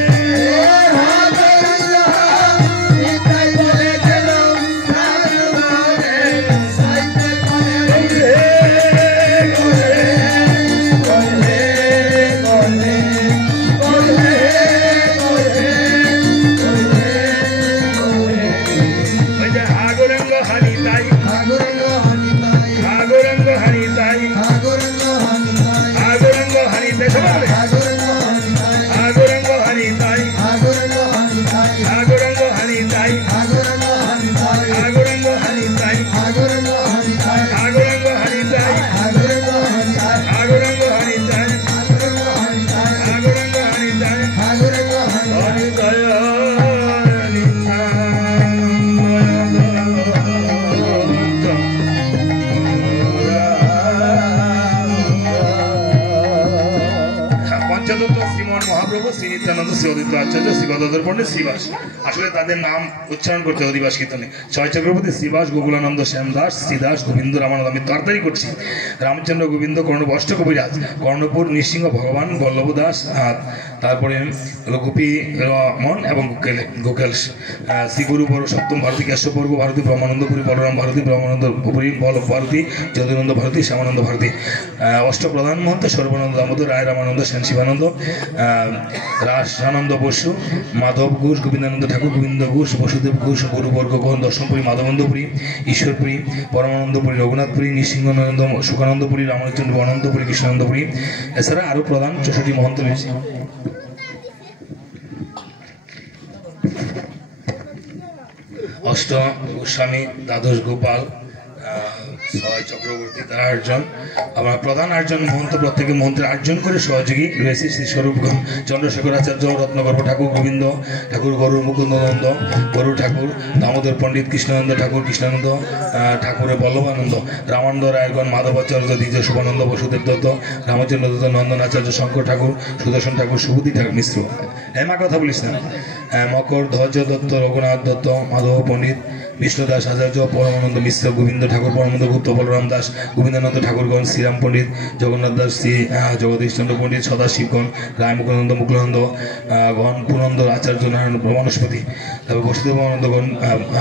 আসলে তাদের নাম উচ্চারণ করতে অধিবাস কীর্তনে ছয় চক্রবর্তী শ্রীবাস গোকুলানন্দ শ্যামদাস শ্রীদাস গোবিন্দ রামানন্দ আমি তাড়াতাড়ি করছি রামচন্দ্র গোবিন্দ কর্ণব অষ্টকবিরাজ কর্ণপুর নৃসিংহ ভগবান বল্লভ দাস তারপরে গোপী রমন এবং গোকেল শ্রী গুরু বড় সপ্তম ভারতী কেশব বর্গ ভারতী ব্রহ্মানন্দপুরী বলরাম ভারতী ব্রহ্মানন্দপুরী বল্লভ ভারতী যদুনন্দ ভারতী শ্যামানন্দ ভারতী অষ্টপ্রধান মহন্ত সর্বানন্দ দামোদর রায় রামানন্দ সেন শিবানন্দ রাসানন্দ বসু মাধব ঘোষ গোবিন্দানন্দ ঠাকুর গোবিন্দ ঘোষ বসুদেব ঘোষ গুরুবর্গ গণ দর্শনপুরী মাধবানন্দপুরী ঈশ্বরপুরী পরমানন্দপুরী রঘুনাথপুরী নৃসিংহানন্দ সুখানন্দপুরী রামচন্দ্র অনন্তপুরী কৃষ্ণানন্দপুরী এছাড়া আরও প্রধান 64 মহন্ত রয়েছে অষ্ট গোস্বামী দ্বাদশ গোপাল ছয় চক্রবর্তী তারা 8 জন আমরা প্রধান 8 জন মহন্ত প্রত্যেকে মন্ত্রের 8 জন করে সহযোগী রয়েছে শ্রী স্বরূপগণ চন্দ্রশেখর আচার্য রত্নগর্ভ ঠাকুর গোবিন্দ ঠাকুর গরুর মুকুন্দনন্দ গরু ঠাকুর দামোদর পণ্ডিত কৃষ্ণানন্দ ঠাকুর কৃষ্ণানন্দ ঠাকুরের বল্লভানন্দ রামানন্দ রায়গণ মাধবাচার্য দ্বিজ শুভানন্দ বসুদেব দত্ত রামচন্দ্র দত্ত নন্দন আচার্য শঙ্কর ঠাকুর সুদর্শন ঠাকুর সুবুদ্ধি ঠাকুর মিশ্র মা কথা বলিস না মকর ধ্বজ দত্ত রঘুনাথ দত্ত মাধব পণ্ডিত বিষ্ণুদাস আচার্য পরমানন্দ মিশ্র গোবিন্দ ঠাকুর পরমানন্দ গুপ্ত বলরাম দাস গোবিন্দানন্দ ঠাকুরগণ শ্রীরাম পণ্ডিত জগন্নাথ দাস শ্রী জগদীশচন্দ্র পণ্ডিত সদাশিবগণ রায় মুকুন্দ মুকুলানন্দ গণ পুরন্দর আচার্য নারায়ণ বনস্পতি তারপর বসুদেবানন্দগণ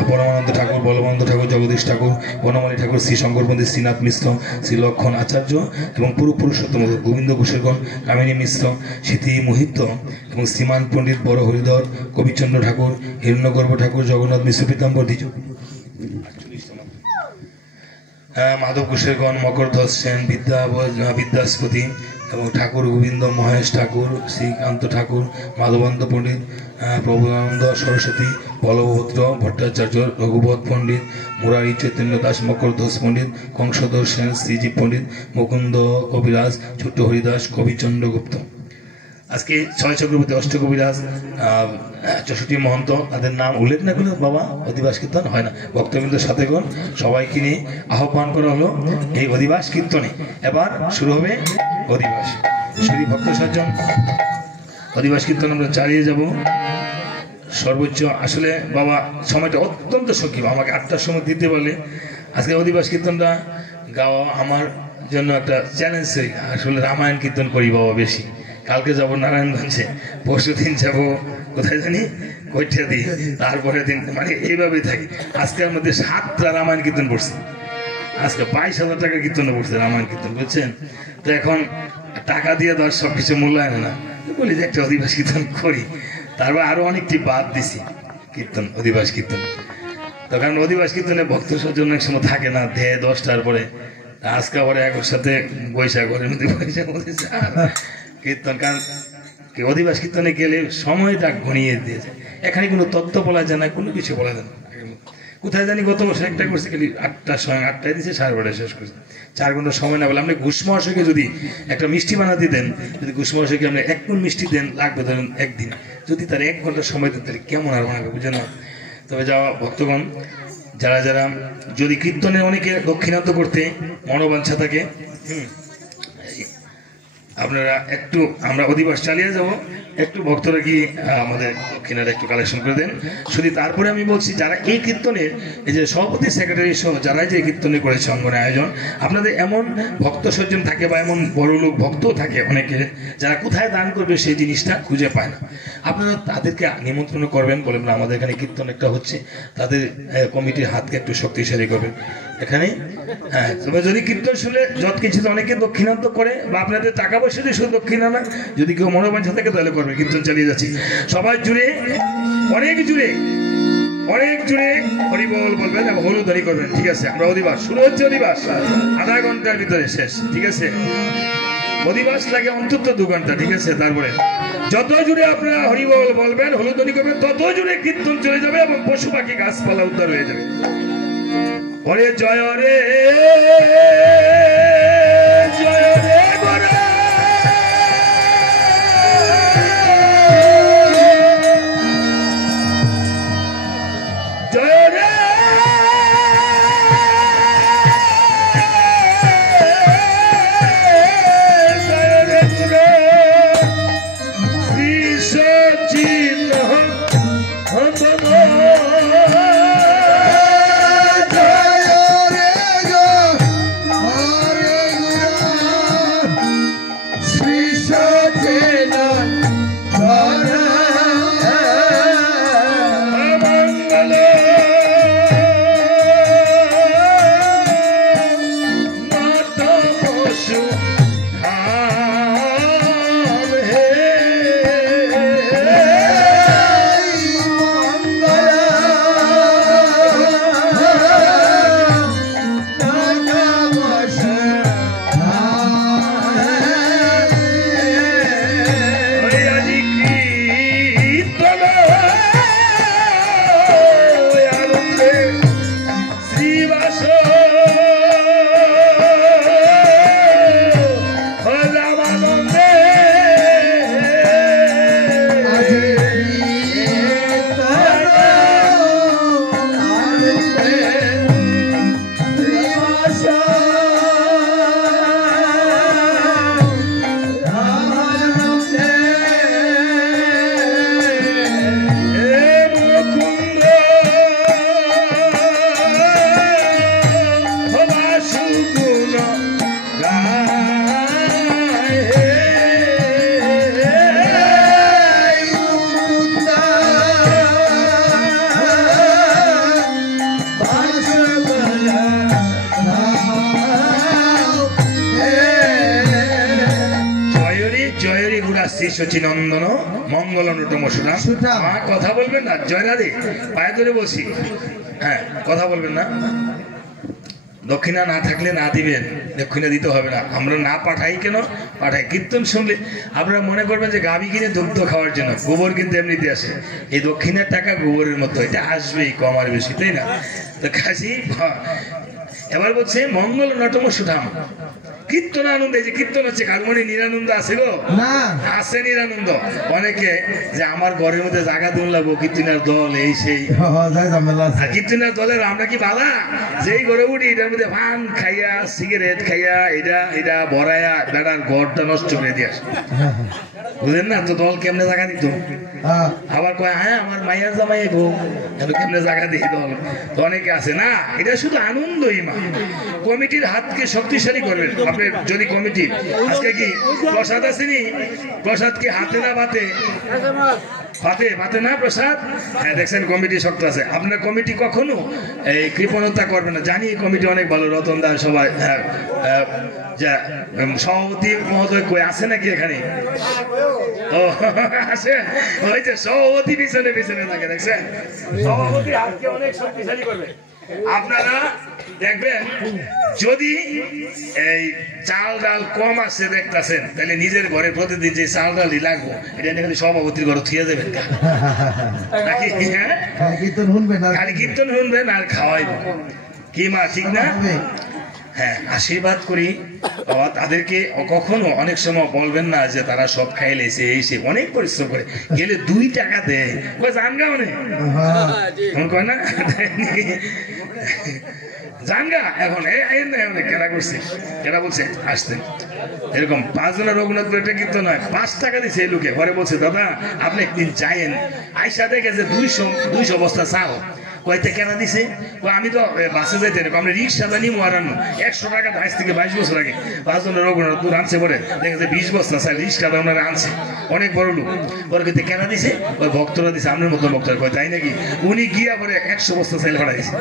পরমানন্দ ঠাকুর বলবানন্দ ঠাকুর জগদীশ ঠাকুর বনমালী ঠাকুর শ্রী শঙ্কর পণ্ডিত শ্রীনাথ মিশ্র শ্রী লক্ষণ আচার্য এবং পুরুষোত্তম গোবিন্দ ঘোষেরগণ কামিনী মিশ্র স্মৃতি মোহিত এবং শ্রীমান পণ্ডিত বড় হরিধর কবিচন্দ্র ঠাকুর হিরণ্যগর্ভ ঠাকুর জগন্নাথ মিশ্র পীতাম্বর দ্বিজ মাধব ঘোষেরগণ মকরধ্বজ সেন বিদ্যাস্পতি এবং ঠাকুর গোবিন্দ মহেশ ঠাকুর শ্রীকান্ত ঠাকুর মাধবানন্দ পণ্ডিত প্রভুনন্দ সরস্বতী বলভদ্র ভট্টাচার্য রঘুপত পণ্ডিত মুরারি চৈতন্য দাস মকরধ্বজ পণ্ডিত কংসধর সেন শ্রীজীব পণ্ডিত মুকুন্দ কবিরাজ ছোট্ট হরিদাস কবিচন্দ্র গুপ্ত আজকে ছয় চক্রবর্তী অষ্টকবিরাজ 64 মহন্ত তাদের নাম উল্লেখ না করলে বাবা অধিবাস কীর্তন হয় না ভক্তবৃন্দ সাথেগণ সবাইকে নিয়ে আহ্বান করা হলো এই অধিবাস কীর্তনে এবার শুরু হবে অধিবাস শ্রী ভক্ত সজ্জন অধিবাস কীর্তন আমরা চালিয়ে যাব সর্বোচ্চ আসলে বাবা সময়টা অত্যন্ত সক্ষী আমাকে 8টার সময় দিতে পারলে আজকে অধিবাস কীর্তনটা গাওয়া আমার জন্য একটা চ্যালেঞ্জ আসলে রামায়ণ কীর্তন করি বাবা বেশি কালকে যাব নারায়ণগঞ্জে পরশু দিন যাবো কোথায় জানি কৈঠিয়া দিই তারপরে দিন মানে এইভাবেই থাকি আজকের মধ্যে 7টা রামায়ণ কীর্তন পড়ছে আজকে 22,000 টাকা কীর্তনে পড়ছে রামায়ণ কীর্তন বুঝছেন তো এখন টাকা দিয়ে তো আর সবকিছু মূল্যায়ন না বলি যে একটা অধিবাস কীর্তন করি তারপর আরো অনেকটি বাদ দিছি কীর্তন অধিবাস কীর্তন তো কারণ অধিবাস কীর্তনে ভক্ত সজ্জন এক সময় থাকে না দেয় 10টার পরে আজকে আবার একর সাথে বৈশাখ ঘরের মধ্যে বৈশাখ বলতেছে কীর্তন, কারণ অধিবাস কীর্তনে গেলে সময়টা ঘনিয়ে দিয়েছে। এখানে কোনো তত্ত্ব বলা যায় না, কোনো কিছু বলা যায় না। কোথায় জানি গত বছর একটা করছে খালি 8টার সময় 8টায় দিয়েছে, 12:30 শেষ করছে। 4 ঘন্টা সময় না বলে আপনি ঘুষ মহাশয়কে যদি একটা মিষ্টি বানাতে দেন, যদি ঘুষ মহাশয়কে আপনি 1 মণ মিষ্টি দেন, লাগবে ধরেন একদিন, যদি তার 1 ঘন্টা সময় দেন তাহলে কেমন আর বানাবে, বুঝেন না? তবে যাওয়া ভক্তগণ যারা যারা যদি কীর্তনে অনেকে দক্ষিণান্ত করতে মনোবাঞ্ছা থাকে, আপনারা একটু, আমরা অধিবাস চালিয়ে যাব, একটু ভক্তরা কি আমাদের দক্ষিণাটা একটু কালেকশন করে দেন শুধু। তারপরে আমি বলছি যারা এই কীর্তনের এই যে সভাপতি সেক্রেটারি সহ যারা যে কীর্তনে করেছে অঙ্গনে আয়োজন, আপনাদের এমন ভক্ত সজ্জন থাকে বা এমন বড় লোক ভক্তও থাকে অনেকে যারা কোথায় দান করবে সেই জিনিসটা খুঁজে পায় না। আপনারা তাদেরকে নিমন্ত্রণ করবেন, বলবেন আমাদের এখানে কীর্তন একটা হচ্ছে, তাদের কমিটির হাতকে একটু শক্তিশালী করবেন এখানে। হ্যাঁ, তবে যদি কীর্তন শুনে যত কিছু অনেকে দক্ষিণান্ত করে বা আপনাদের টাকা পয়সা দিয়ে শুধু দক্ষিণা না, যদি কেউ মনোবাঞ্ছা থাকে তাহলে করবে। কীর্তন চালিয়ে যাচ্ছি সবাই জুড়ে, অনেক জুড়ে হরিবল বলবেন এবং হলুদারি করবেন। ঠিক আছে, আমরা অধিবাস শুরু হচ্ছে, অধিবাস আধা ঘন্টার ভিতরে শেষ। ঠিক আছে, অধিবাস লাগে অন্তত 2 ঘন্টা। ঠিক আছে, তারপরে যত জুড়ে আপনারা হরিবল বলবেন, হলুদারি করবেন, তত জুড়ে কীর্তন চলে যাবে এবং পশু পাখি গাছপালা উদ্ধার হয়ে যাবে। ওরে জয় রে জয় রে গোরা, জয় রে জয় রে তুলে শ্রী সচিন সচিনন্দন মঙ্গল অনুটম সুরাম। কথা বলবেন না, জয় রাধে, পায়ে ধরে বসি। হ্যাঁ, কথা বলবেন না। দক্ষিণা না থাকলে না দিবেন, দক্ষিণা দিতে হবে না। আমরা না পাঠাই কেন? পাঠাই কীর্তন শুনলে আপনারা মনে করবেন যে গাভী কিনে দুগ্ধ খাওয়ার জন্য, গোবর কিন্তু এমনিতে আসে। এই দক্ষিণার টাকা গোবরের মতো, এটা আসবেই কম আর বেশি, তাই না? তো কাজী এবার বলছে মঙ্গল নটম সুঠাম। কীর্তন আনন্দ, এই যে কীর্তন হচ্ছে, কারমণি নিরানন্দ আছে গো না? আছে নিরানন্দ। অনেকে যে আমার ঘরের মধ্যে জায়গা দুন লাগবো, কীর্তনার দল এই সেই, কীর্তনার দলের আমরা কি বাধা? যেই ঘরে উঠি এটার মধ্যে পান খাইয়া সিগারেট খাইয়া এটা ভরাইয়া বেড়ার ঘরটা নষ্ট করে দিয়ে আসে, বুঝলেন না? তো দল কেমনে জায়গা দিত? আবার কয় হ্যাঁ আমার মাইয়ার জামাই বউ, কেমনে জায়গা দিই দল? তো অনেকে আছে না, এটা শুধু আনন্দই মা। কমিটির হাতকে শক্তিশালী করবেন আপনি। যদি কমিটি আজকে কি প্রসাদ আসেনি, প্রসাদ কি হাতে না ভাতে? ভাতে না প্রসাদ। হ্যাঁ, দেখছেন কমিটি শক্ত আছে। আপনার কমিটি কখনো এই কৃপণতা করবে না, জানি কমিটি অনেক ভালো। রতন দা সবাই, সভাপতি মহোদয় কই আছে নাকি এখানে? ও আছে, ওই যে সভাপতি পিছনে পিছনে থাকে, দেখছেন? সভাপতি হাতকে অনেক শক্তিশালী করবে। আপনারা দেখবেন যদি এই চাল ডাল কম আছে দেখতেছেন তাহলে নিজের ঘরে প্রতিদিন যে চাল ডালই লাগবো এটা নিয়ে খালি সভাপতির ঘরে থিয়ে দেবেন নাকি? হ্যাঁ, খালি কীর্তন শুনবেন আর খাওয়াইব কি মা, ঠিক না? হ্যাঁ, আশীর্বাদ করি বাবা তাদেরকে। কখনো অনেক সময় বলবেন না যে তারা সব খাইলেছে এসে অনেক পরিশ্রম করে গেলে 2 টাকা দেয় জানগা অনেক কয় না জানগা এখন কেনা করছে কেনা বলছে আসতেন এরকম 5 জনের রঘুনাথপুর এটা কিন্তু নয় 5 টাকা দিচ্ছে এই লোকে ঘরে বলছে দাদা আপনি একদিন চাইেন আইসা দেখে যে 200 বস্তা চাও কয়তে কেনা দিছে আমি তো বাসে যাইতে আমরা রিক্সা জানি মারানো 100 টাকা আজ থেকে 22 বছর আগে 5 জনের রঘুনাথপুর আনছে পরে দেখে যে 20 বস্তা চাই রিক্সা ওনারা আনছে অনেক বড় লোক পরে কইতে কেনা দিছে ওই ভক্তরা দিছে আপনার মতো ভক্তরা কয় তাই নাকি উনি গিয়া পরে 100 বস্তা চাইলে পাঠাইছে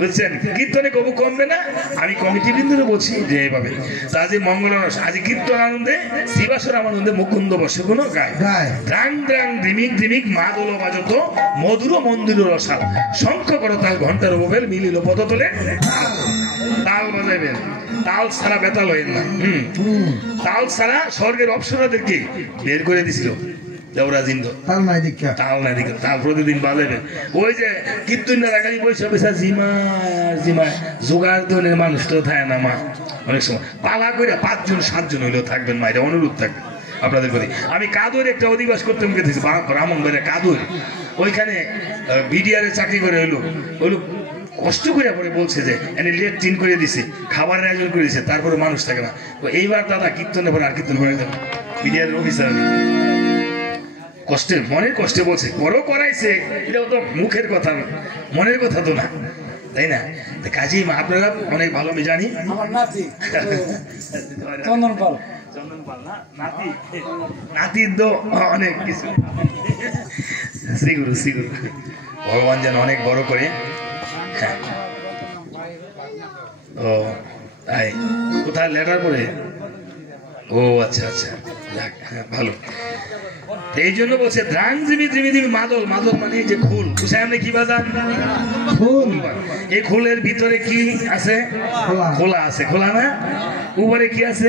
বুঝছেন? কীর্তনে কবু কমবে না। আমি কমিটি বিন্দুরে বলছি যে এইভাবে আজ মঙ্গল আজ কীর্তন আনন্দে শিবাসর আনন্দে মুকুন্দ বসে কোনো গায় দ্রাং দ্রাং ধিমিক ধিমিক মা দোল বাজত মধুর মন্দির রসাল শঙ্খ করতাল ঘন্টার মোবাইল মিলিল পদ তোলে তাল বাজাইবেন তাল ছাড়া বেতাল হইন না তাল ছাড়া স্বর্গের অপ্সরাদেরকে বের করে দিছিল তাল প্রতিদিন বাজাবেন ওই যে কীর্তনের আগামী বৈশাখ জোগাড় ধরনের মানুষ তো থাকে না মা অনেক সময় পালা করে 5 জন 7 জন হইলেও থাকবেন মা এটা অনুরোধ থাকবে আপনাদের প্রতি। আমি কাদুর একটা অধিবাস করতে গেছি ব্রাহ্মণবাড়িয়া কাদুর ওইখানে বিডিআরে চাকরি করে হইলো কষ্ট করে পরে বলছে যে এনে লেট্রিন করে দিছে খাবারের আয়োজন করে দিছে তারপরে মানুষ থাকে না। তো এইবার দাদা কীর্তনের পরে আর কীর্তন করে দেবেন বিডিআরের অফিসার আমি কষ্টে মনের কষ্টে বলছে বড় করাইছে এটাও তো মুখের কথা মনের কথা তো না তাই না? কাজী আপনারা অনেক ভালো আমি জানি নাতির তো অনেক কিছু শ্রীগুরু শ্রীগুরু ভগবান যেন অনেক বড় করে। হ্যাঁ ও তাই কোথায় লেটার পড়ে ও আচ্ছা আচ্ছা ভালো এই জন্য বলছে ধ্রাং জিমি জিমি জিমি মাদল মাদল মানে যে খুল বুঝায় আপনি কি বাজান ফুল এই খুলের ভিতরে কি আছে খোলা আছে খোলা না উপরে কি আছে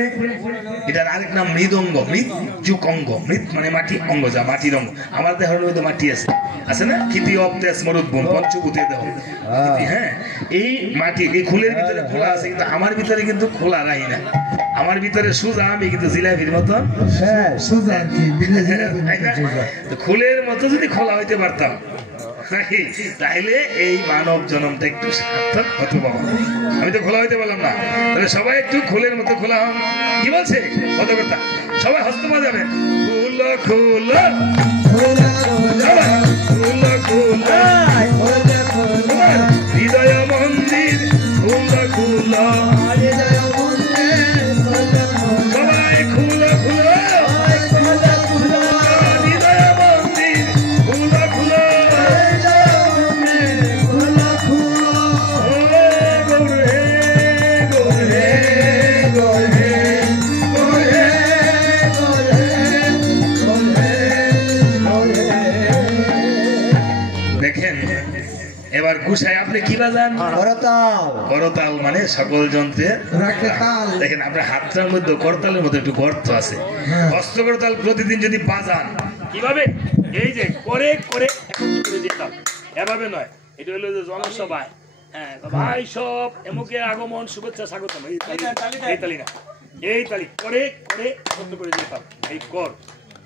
এটার আরেক নাম মৃদঙ্গ মৃত্যুক অঙ্গ মৃত মানে মাটি অঙ্গ যা মাটির অঙ্গ আমার দেহের মধ্যে মাটি আছে না খিতি অবদেশ মরুদ্বন পঞ্চভূতের দেহ হ্যাঁ এই মাটি এই খুলের ভিতরে খোলা আছে কিন্তু আমার ভিতরে কিন্তু খোলা রাহি না আমার ভিতরে সুজা আমি কিন্তু জিলাপির মতো খুলের মতো যদি খোলা হইতে পারতাম তাইলে এই মানব জন্মটা একটু সার্থক হতো বাবা। আমি তো খোলা হইতে পারলাম না তাহলে সবাই একটু খুলের মতো খোলা হন কি বলছে কত কথা সবাই হস্ত বাজাবেন খুল খুল হৃদয় মন্দির খুল খুল সবাই খুল খুল আপনি কি বাজান করতাল মানে সকল যন্ত্রের দেখেন আপনার হাতটার মধ্যে করতালের মধ্যে একটু গর্ত আছে হস্ত করতাল প্রতিদিন যদি বাজান কিভাবে এই যে করে করে যেতাম এভাবে নয় এটা হলো যে জনসভায় হ্যাঁ ভাই সব এমুকে আগমন শুভেচ্ছা স্বাগতম এই তালি না এই তালি করে করে একত্র করে যেতাম এই কর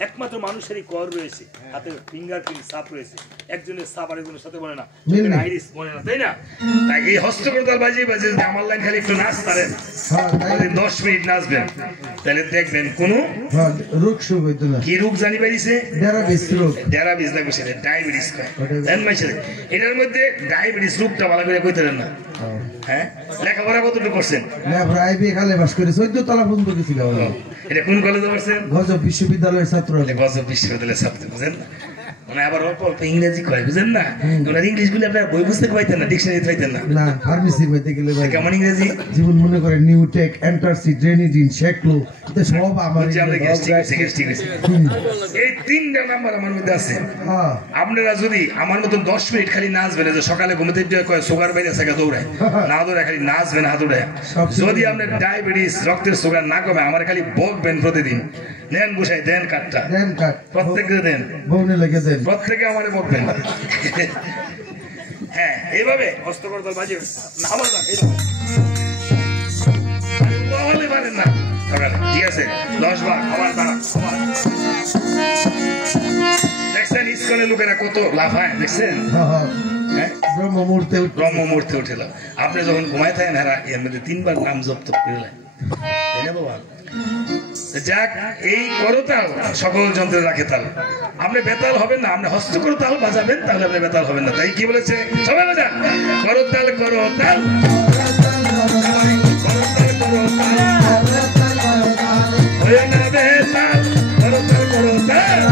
একমাত্র মানুষেরই কর রয়েছে হাতে ফিঙ্গারপ্রিন্ট ছাপ রয়েছে একজনের ছাপ আরেকজনের সাথে বলে না আইরিস বলে না তাই না তাই এই হস্তকরতাল বাজিয়ে বাজিয়ে যদি আমার লাইন খালি একটু নাচ পারেন 10 মিনিট নাচবেন তাহলে দেখবেন কোনো রোগ সুখ হইতো না কি রোগ জানি পাইছে ডায়াবেটিস লাগবে সেটা ডায়াবেটিস দেন মাইছে এটার মধ্যে ডায়াবেটিস রোগটা ভালো করে কইতে দেন না হ্যাঁ লেখাপড়া কতটুকু করছেন লেখাপড়া আইবি খালে পাস করে 14 তলা পর্যন্ত গেছিল এটা কোন কলেজে পড়ছেন গজব বিশ্ববিদ্যালয়ের ছাত্র গজব বিশ্ববিদ্যালয়ের ছাত্র বুঝেন মানে আবার অল্প অল্প ইংরেজি কয় বুঝেন না ওনার ইংলিশ গুলো আপনার বই বুঝতে পাইতেন না ডিকশনারি পাইতেন না না ফার্মেসি বইতে গেলে ভাই কেমন ইংরেজি জীবন মনে করে নিউটেক এন্টারসি ড্রেনিডিন শেকলো এটা সব আমার বুঝছি আমরা ঠিক আছে এই তিনটা নাম্বার আমার মধ্যে আছে হ্যাঁ আপনারা যদি আমার মতন 10 মিনিট খালি নাচবেন যে সকালে ঘুমতে গিয়ে কয় সুগার বাইরে থেকে দৌড়ায় না দৌড়ায় খালি নাচবেন হাত উড়ায় যদি আপনার ডায়াবেটিস রক্তের সুগার না কমে আমার খালি বকবেন প্রতিদিন নেন বসাই দেন কাটটা দেন কাট প্রত্যেককে দেন বউনে লেগে দেন প্রত্যেকে আমারে বকবেন হ্যাঁ এইভাবে হস্ত করতে বাজিয়ে না আমার না এইভাবে পারেন না সকালে ঠিক আছে 10 বার আবার দাঁড়া দেখছেন ইস্কনের লোকেরা কত লাফায় দেখছেন হ্যাঁ ব্রহ্ম মুহূর্তে উঠেল আপনি যখন ঘুমায় থাকেন হারা এর মধ্যে 3 বার নাম জপ করলেন তাই না বাবা যাক এই করতাল সকল যন্ত্রে রাখে তাল আপনি বেতাল হবেন না আপনি হস্ত করতাল বাজাবেন তাহলে আপনি বেতাল হবেন না তাই কি বলেছে সবাই বাজা করতাল করতাল হয়ে না বেতাল করতাল করতাল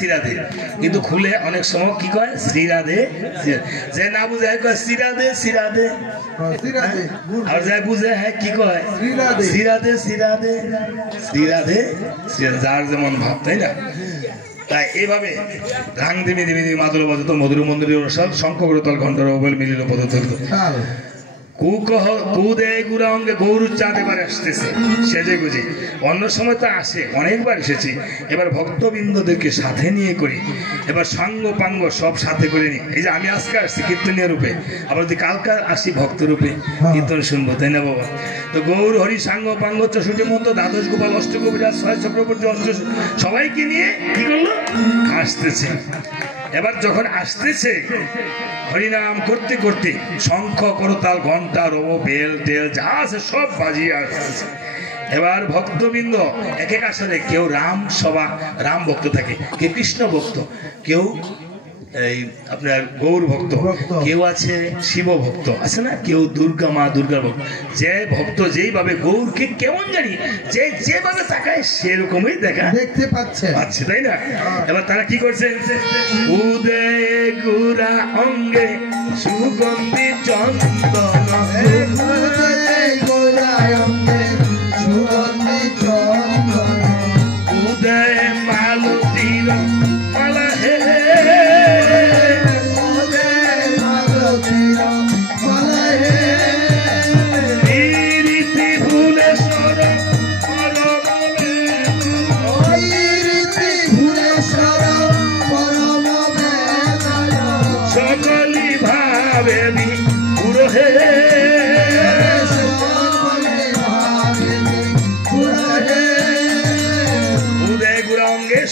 সিরাদে কিন্তু খুলে অনেক সময় কি কয় সিরাদে যে না বুঝে কয় সিরাদে আর যাই বুঝে হ্যাঁ কি কয় সিরাদে যার যেমন ভাব তাই না তাই এইভাবে রাং দেবী দেবী দেবী মাদুর বাজত মধুর মন্দিরের রসাল শঙ্খ করতল ঘণ্টার ওবেল মিলিল পদতল গৌরু চাঁদ এবার আসতেছে সেজে গুজে অন্য সময় তো আসে অনেকবার এসেছি এবার ভক্তবৃন্দদেরকে সাথে নিয়ে করি এবার সাঙ্গ পাঙ্গ সব সাথে করে নি এই যে আমি আজকে আসছি কীর্তনীয় রূপে আবার যদি কালকা আসি ভক্ত রূপে কীর্তন শুনবো তাই না বাবা তো গৌর হরি সাঙ্গ পাঙ্গ 64 মতো দ্বাদশ গোপাল অষ্টগোবিরাজ 6 চক্রবর্তী সবাইকে নিয়ে কি করলো আসতেছে এবার যখন আসতেছে হরিনাম করতে করতে শঙ্খ করতাল ঘন্টা রব বেল টেল যা আছে সব বাজিয়ে আসতেছে এবার ভক্তবৃন্দ এক এক আসলে কেউ রাম সভা রাম ভক্ত থাকে কেউ কৃষ্ণ ভক্ত কেউ এই আপনার গৌর ভক্ত কেউ আছে শিব ভক্ত আছে না কেউ দুর্গা মা দুর্গা ভক্ত যে ভক্ত যেইভাবে গৌরকে কেমন জানি যে যেভাবে তাকায় সেরকমই দেখা দেখতে পাচ্ছে তাই না এবার তারা কি করছে উদে গুরা অঙ্গে সুগন্ধি চন্দন উদয় মালতীর মালা হে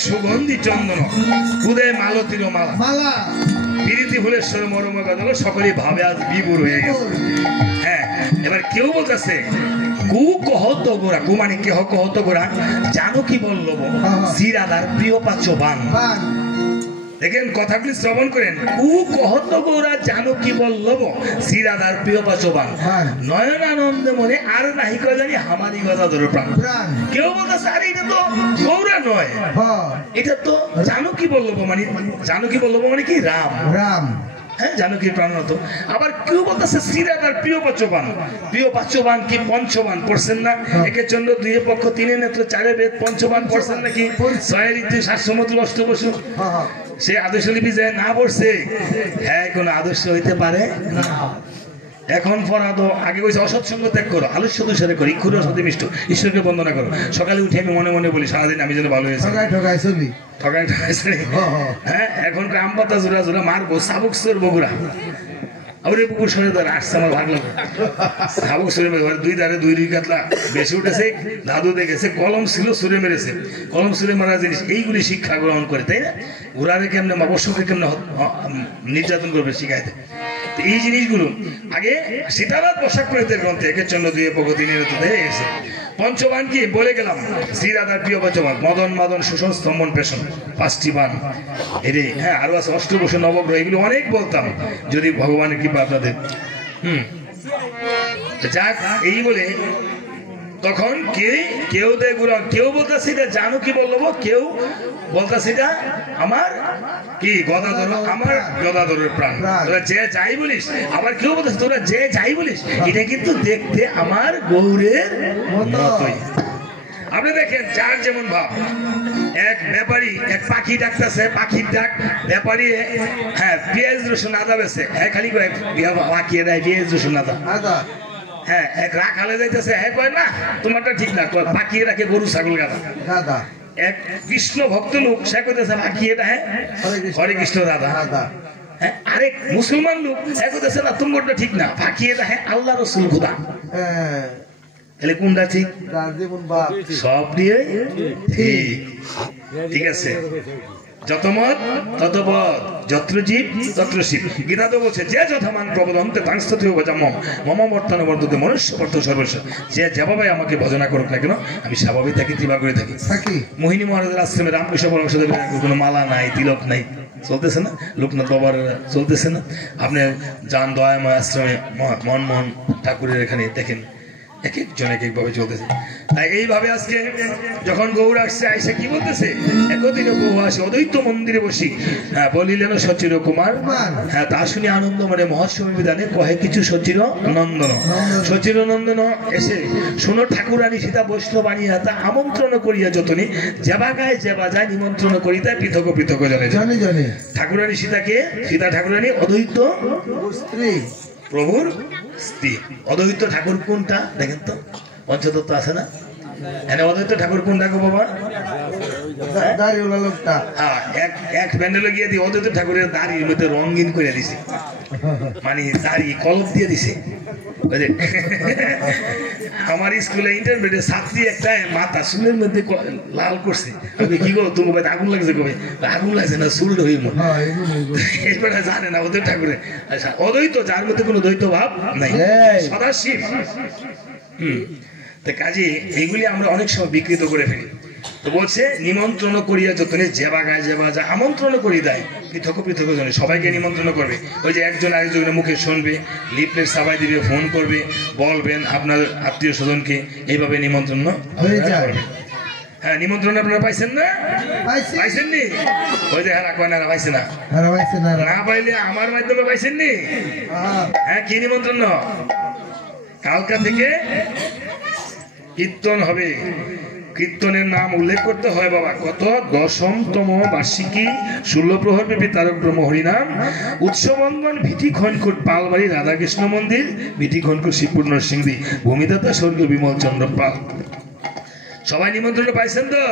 সুগন্ধি চন্দন উদয় মালতীর মালা প্রীতি ফুলেশ্বর মরম গাদল সকলে ভাবে আজ বিভোর হয়ে গেছে হ্যাঁ এবার কেউ বলতেছে কু কহত গোরা কু মানে কেহ কহত গোরা জানো কি বললব শ্রীরাধার প্রিয় পাচবান দেখেন কথাগুলি শ্রবণ করেন কু কহত গৌরা জানো কি বললব শ্রীরাধার প্রিয় পাচবান নয়নানন্দে মনে আর নাহি কয় জানি হামারি গদা ধরে প্রাণ কেউ বলতেছে আরে এটা তো গৌরা নয় এটা তো জানো কি বললব মানে কি রাম হ্যাঁ জানকীর প্রাণরত আবার কেউ বলতেছে শ্রীরাধার প্রিয় পাচবান কি পঞ্চবান পড়ছেন না একে চন্দ্র দুই পক্ষ তিনে নেত্র চারে বেদ পঞ্চবান পড়ছেন নাকি 6 ঋতু 7 সমুদ্র অষ্টবসু সে আদর্শ লিপি যে না পড়ছে হ্যাঁ কোন আদর্শ হইতে পারে না এখন ফরাদ আগে কইছে অসৎসঙ্গ ত্যাগ করো আলস্য দুষারে করো ইক্ষুর সতী মিষ্ট ঈশ্বরকে বন্দনা করো সকালে উঠে আমি মনে মনে বলি সারাদিন আমি যেন ভালো হয়েছি ঠকাই হ্যাঁ এখন আম পাতা জোড়া জোড়া মারবো শাবক সুর বগুড়া আবার এই পুকুর সরে ধরে আসছে আমার ভাগ লাগলো শাবক সুরে দুই ধারে দুই কাতলা বেশি উঠেছে দাদু দেখেছে কলম ছিল সুরে মেরেছে কলম সুরে মারা জিনিস এইগুলি শিক্ষা গ্রহণ করে তাই না ঘোড়ারে কেমনে অবশ্যকে কেমনে নির্যাতন করবে শিখাইতে এই জিনিসগুলো আগে সীতানাথ পোশাক পরিতের গ্রন্থে একের চন্দ্র দুই প্রগতি নিরত হয়ে গেছে। পঞ্চবান কি বলে গেলাম, শ্রীরাধার প্রিয় পঞ্চবান মদন মাদন শোষণ স্তম্ভন পেশন, 5টি বান। এরে হ্যাঁ আরো আছে অষ্টবশ নবগ্রহ, এগুলো অনেক বলতাম যদি ভগবানের কৃপা আপনাদের। যাক এই বলে তখন কেউ কেউ বলতেছে এটা জানো কি বললো, কেউ বলতেছে এটা আমার কি গদাধর, আমার গদাধরের প্রাণ, তোরা যে যাই বলিস। আবার কেউ বলতেছে তোরা যে যাই বলিস এটা কিন্তু দেখতে আমার গৌরের মতোই। আপনি দেখেন যার যেমন ভাব, এক ব্যাপারী এক পাখি ডাকতেছে, পাখির ডাক ব্যাপারী হ্যাঁ পেঁয়াজ রসুন আদা বেছে, হ্যাঁ খালি পাখি দেয় পেঁয়াজ রসুন আদা। হ্যাঁ এক রাখালে যাইতেছে, হ্যাঁ কয় না তোমারটা ঠিক না, পাখি রাখে গরু ছাগল গাদা। এক কৃষ্ণ ভক্ত লোক সে কইতেছে পাখি এটা হ্যাঁ হরে কৃষ্ণ দাদা। হ্যাঁ আরেক মুসলমান লোক সে কইতেছে না তোমারটা ঠিক না, পাখি এটা হ্যাঁ আল্লাহ রসুল খুদা। তাহলে কোনটা ঠিক? সব দিয়ে ঠিক আছে। যত মত তত বধ, যত্র জীব তত্র শিব। গীতা তো বলছে যে যথামান প্রবদন্তে তাংস্ততে ভজামম মম বর্তন বর্ততে মনুষ্য বর্ত সর্বস্ব। যে যেভাবে আমাকে ভজনা করুক না কেন আমি স্বাভাবিক থাকি, কৃপা করে থাকি। মোহিনী মহারাজের আশ্রমে রামকৃষ্ণ পরমহংসদেব কোনো মালা নাই, তিলক নাই, চলতেছে না। লোকনাথ বাবার চলতেছে না। আপনি যান দয়াময় আশ্রমে মনমোহন ঠাকুরের এখানে দেখেন এক একজন এক একভাবে চলতেছে। তাই এইভাবে আজকে যখন গৌর আসছে আইসা কি বলতেছে, একদিন বহু আসে অদ্বৈত মন্দিরে বসি বলিলেন সচির কুমার। হ্যাঁ তা শুনি আনন্দ মানে মহোৎসব বিধানে কহে কিছু সচির নন্দন। সচির নন্দন এসে শুনো ঠাকুরানী সীতা বৈষ্ণব আনিয়া তা আমন্ত্রণ করিয়া যতনি যেবা গায়ে যেবা যায় নিমন্ত্রণ করি তাই পৃথক পৃথক জানে। ঠাকুরানী সীতাকে, সীতা ঠাকুরানী অদ্বৈত স্ত্রী, প্রভুর স্ত্রী। অদ্বৈত ঠাকুর কোনটা দেখেন তো, পঞ্চতত্ত্ব আছে না? অদ্বৈত ঠাকুর কোনটা গো বাবা? এক প্যান্ডেলে গিয়ে দিয়ে অদ্বৈত ঠাকুরের দাড়ির মধ্যে রঙিন করে দিছে, মানে দাড়ি কলপ দিয়ে দিছে। আমার স্কুলে ইন্টারমিডিয়েট ছাত্রী একটা মাথা চুলের মধ্যে লাল করছে। আমি কি করো তুমি আগুন লাগছে, কবে আগুন লাগছে না চুল হই মনে জানে না অদ্বৈত ঠাকুরের। আচ্ছা অদ্বৈত যার মধ্যে কোনো দ্বৈত ভাব নাই, সদাশিব। কাজে এইগুলি আমরা অনেক সময় বিকৃত করে ফেলি। তো বলছে নিমন্ত্রণ করিয়া যতনে যেবা গায়ে যেবা যা আমন্ত্রণ করি দেয় পৃথক পৃথক জনে, সবাইকে নিমন্ত্রণ করবে। ওই যে একজন আরেকজনের মুখে শুনবে, লিফলেট সাবাই দিবে, ফোন করবে, বলবেন আপনার আত্মীয় স্বজনকে, এইভাবে নিমন্ত্রণ করবে। হ্যাঁ নিমন্ত্রণ আপনারা পাইছেন না? পাইছেন নি? ওই যে হ্যাঁ রাখবেন না পাইছে না, না পাইলে আমার মাধ্যমে পাইছেন নি? হ্যাঁ কি নিমন্ত্রণ? কালকা থেকে কীর্তন হবে, কীর্তনের নাম উল্লেখ করতে হয় বাবা। কত 10তম বার্ষিকী 16 প্রহর ব্যাপী তারক ব্রহ্ম হরিনাম উৎসবঙ্গন ভিটি খনকুট পালবাড়ি রাধাকৃষ্ণ মন্দির, ভিটি খনকুট শিবপুর নরসিংদী, ভূমিদাতা স্বর্গীয় বিমল চন্দ্র পাল। সবাই নিমন্ত্রণ পাইছেন তো?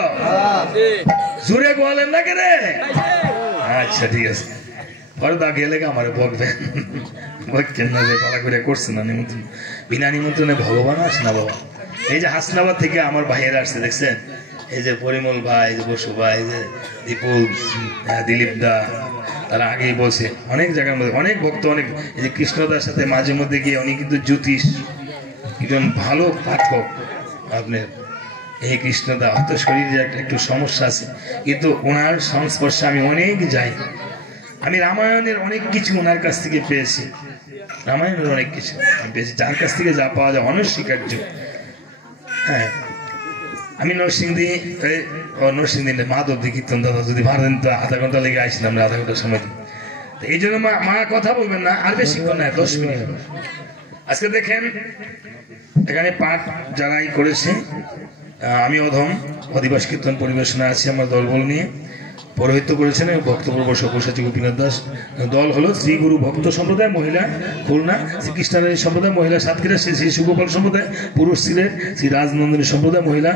জুড়ে গোয়ালেন না কে রে? আচ্ছা ঠিক আছে, পরে দা গেলে আমার বকবেন, বকবেন না যে পালা করে করছে না নিমন্ত্রণ। বিনা নিমন্ত্রণে ভগবান আসে না বাবা। এই যে হাসনাবাদ থেকে আমার ভাইয়েরা আসছে দেখছেন, এই যে পরিমল ভাই, এই যে বসু ভাই, এই যে দীপুল, দিলীপ দা, তারা আগেই বলছে অনেক জায়গার মধ্যে অনেক ভক্ত, অনেক এই যে কৃষ্ণদার সাথে মাঝে মধ্যে গিয়ে উনি কিন্তু জ্যোতিষ, একজন ভালো পাঠক। আপনার এই কৃষ্ণদা হয়তো শরীরে একটু সমস্যা আছে, কিন্তু ওনার সংস্পর্শে আমি অনেক যাই। আমি রামায়ণের অনেক কিছু ওনার কাছ থেকে পেয়েছি, রামায়ণের অনেক কিছু পেয়েছি, যার কাছ থেকে যা পাওয়া যায় অনস্বীকার্য। হ্যাঁ আমি নরসিংদী মাধব দি কীর্তন দাদা যদি ভাড়া তো আধা ঘন্টা লেগে আসছিলাম, আমরা আধা ঘন্টার সময়। এই জন্য মা কথা বলবেন না, আর বেশিক্ষণ না, 10 মিনিট। আজকে দেখেন এখানে পাঠ যারাই করেছে, আমি অধম অধিবাস কীর্তন পরিবেশনা আছি আমার দলবল নিয়ে। পৌরোহিত্য করেছেন ভক্তপ্রভ সব্যসাচী গোপীনাথ দাস। দল হলো শ্রী গুরু ভক্ত সম্প্রদায়, মহিলা খুলনা, শ্রীকৃষ্ণারায়ণ সম্প্রদায়, মহিলা সাতক্ষীরা, শ্রী সুগোপাল সম্প্রদায়, পুরুষ সিলেট, শ্রী রাজনন্দিনী সম্প্রদায়, মহিলা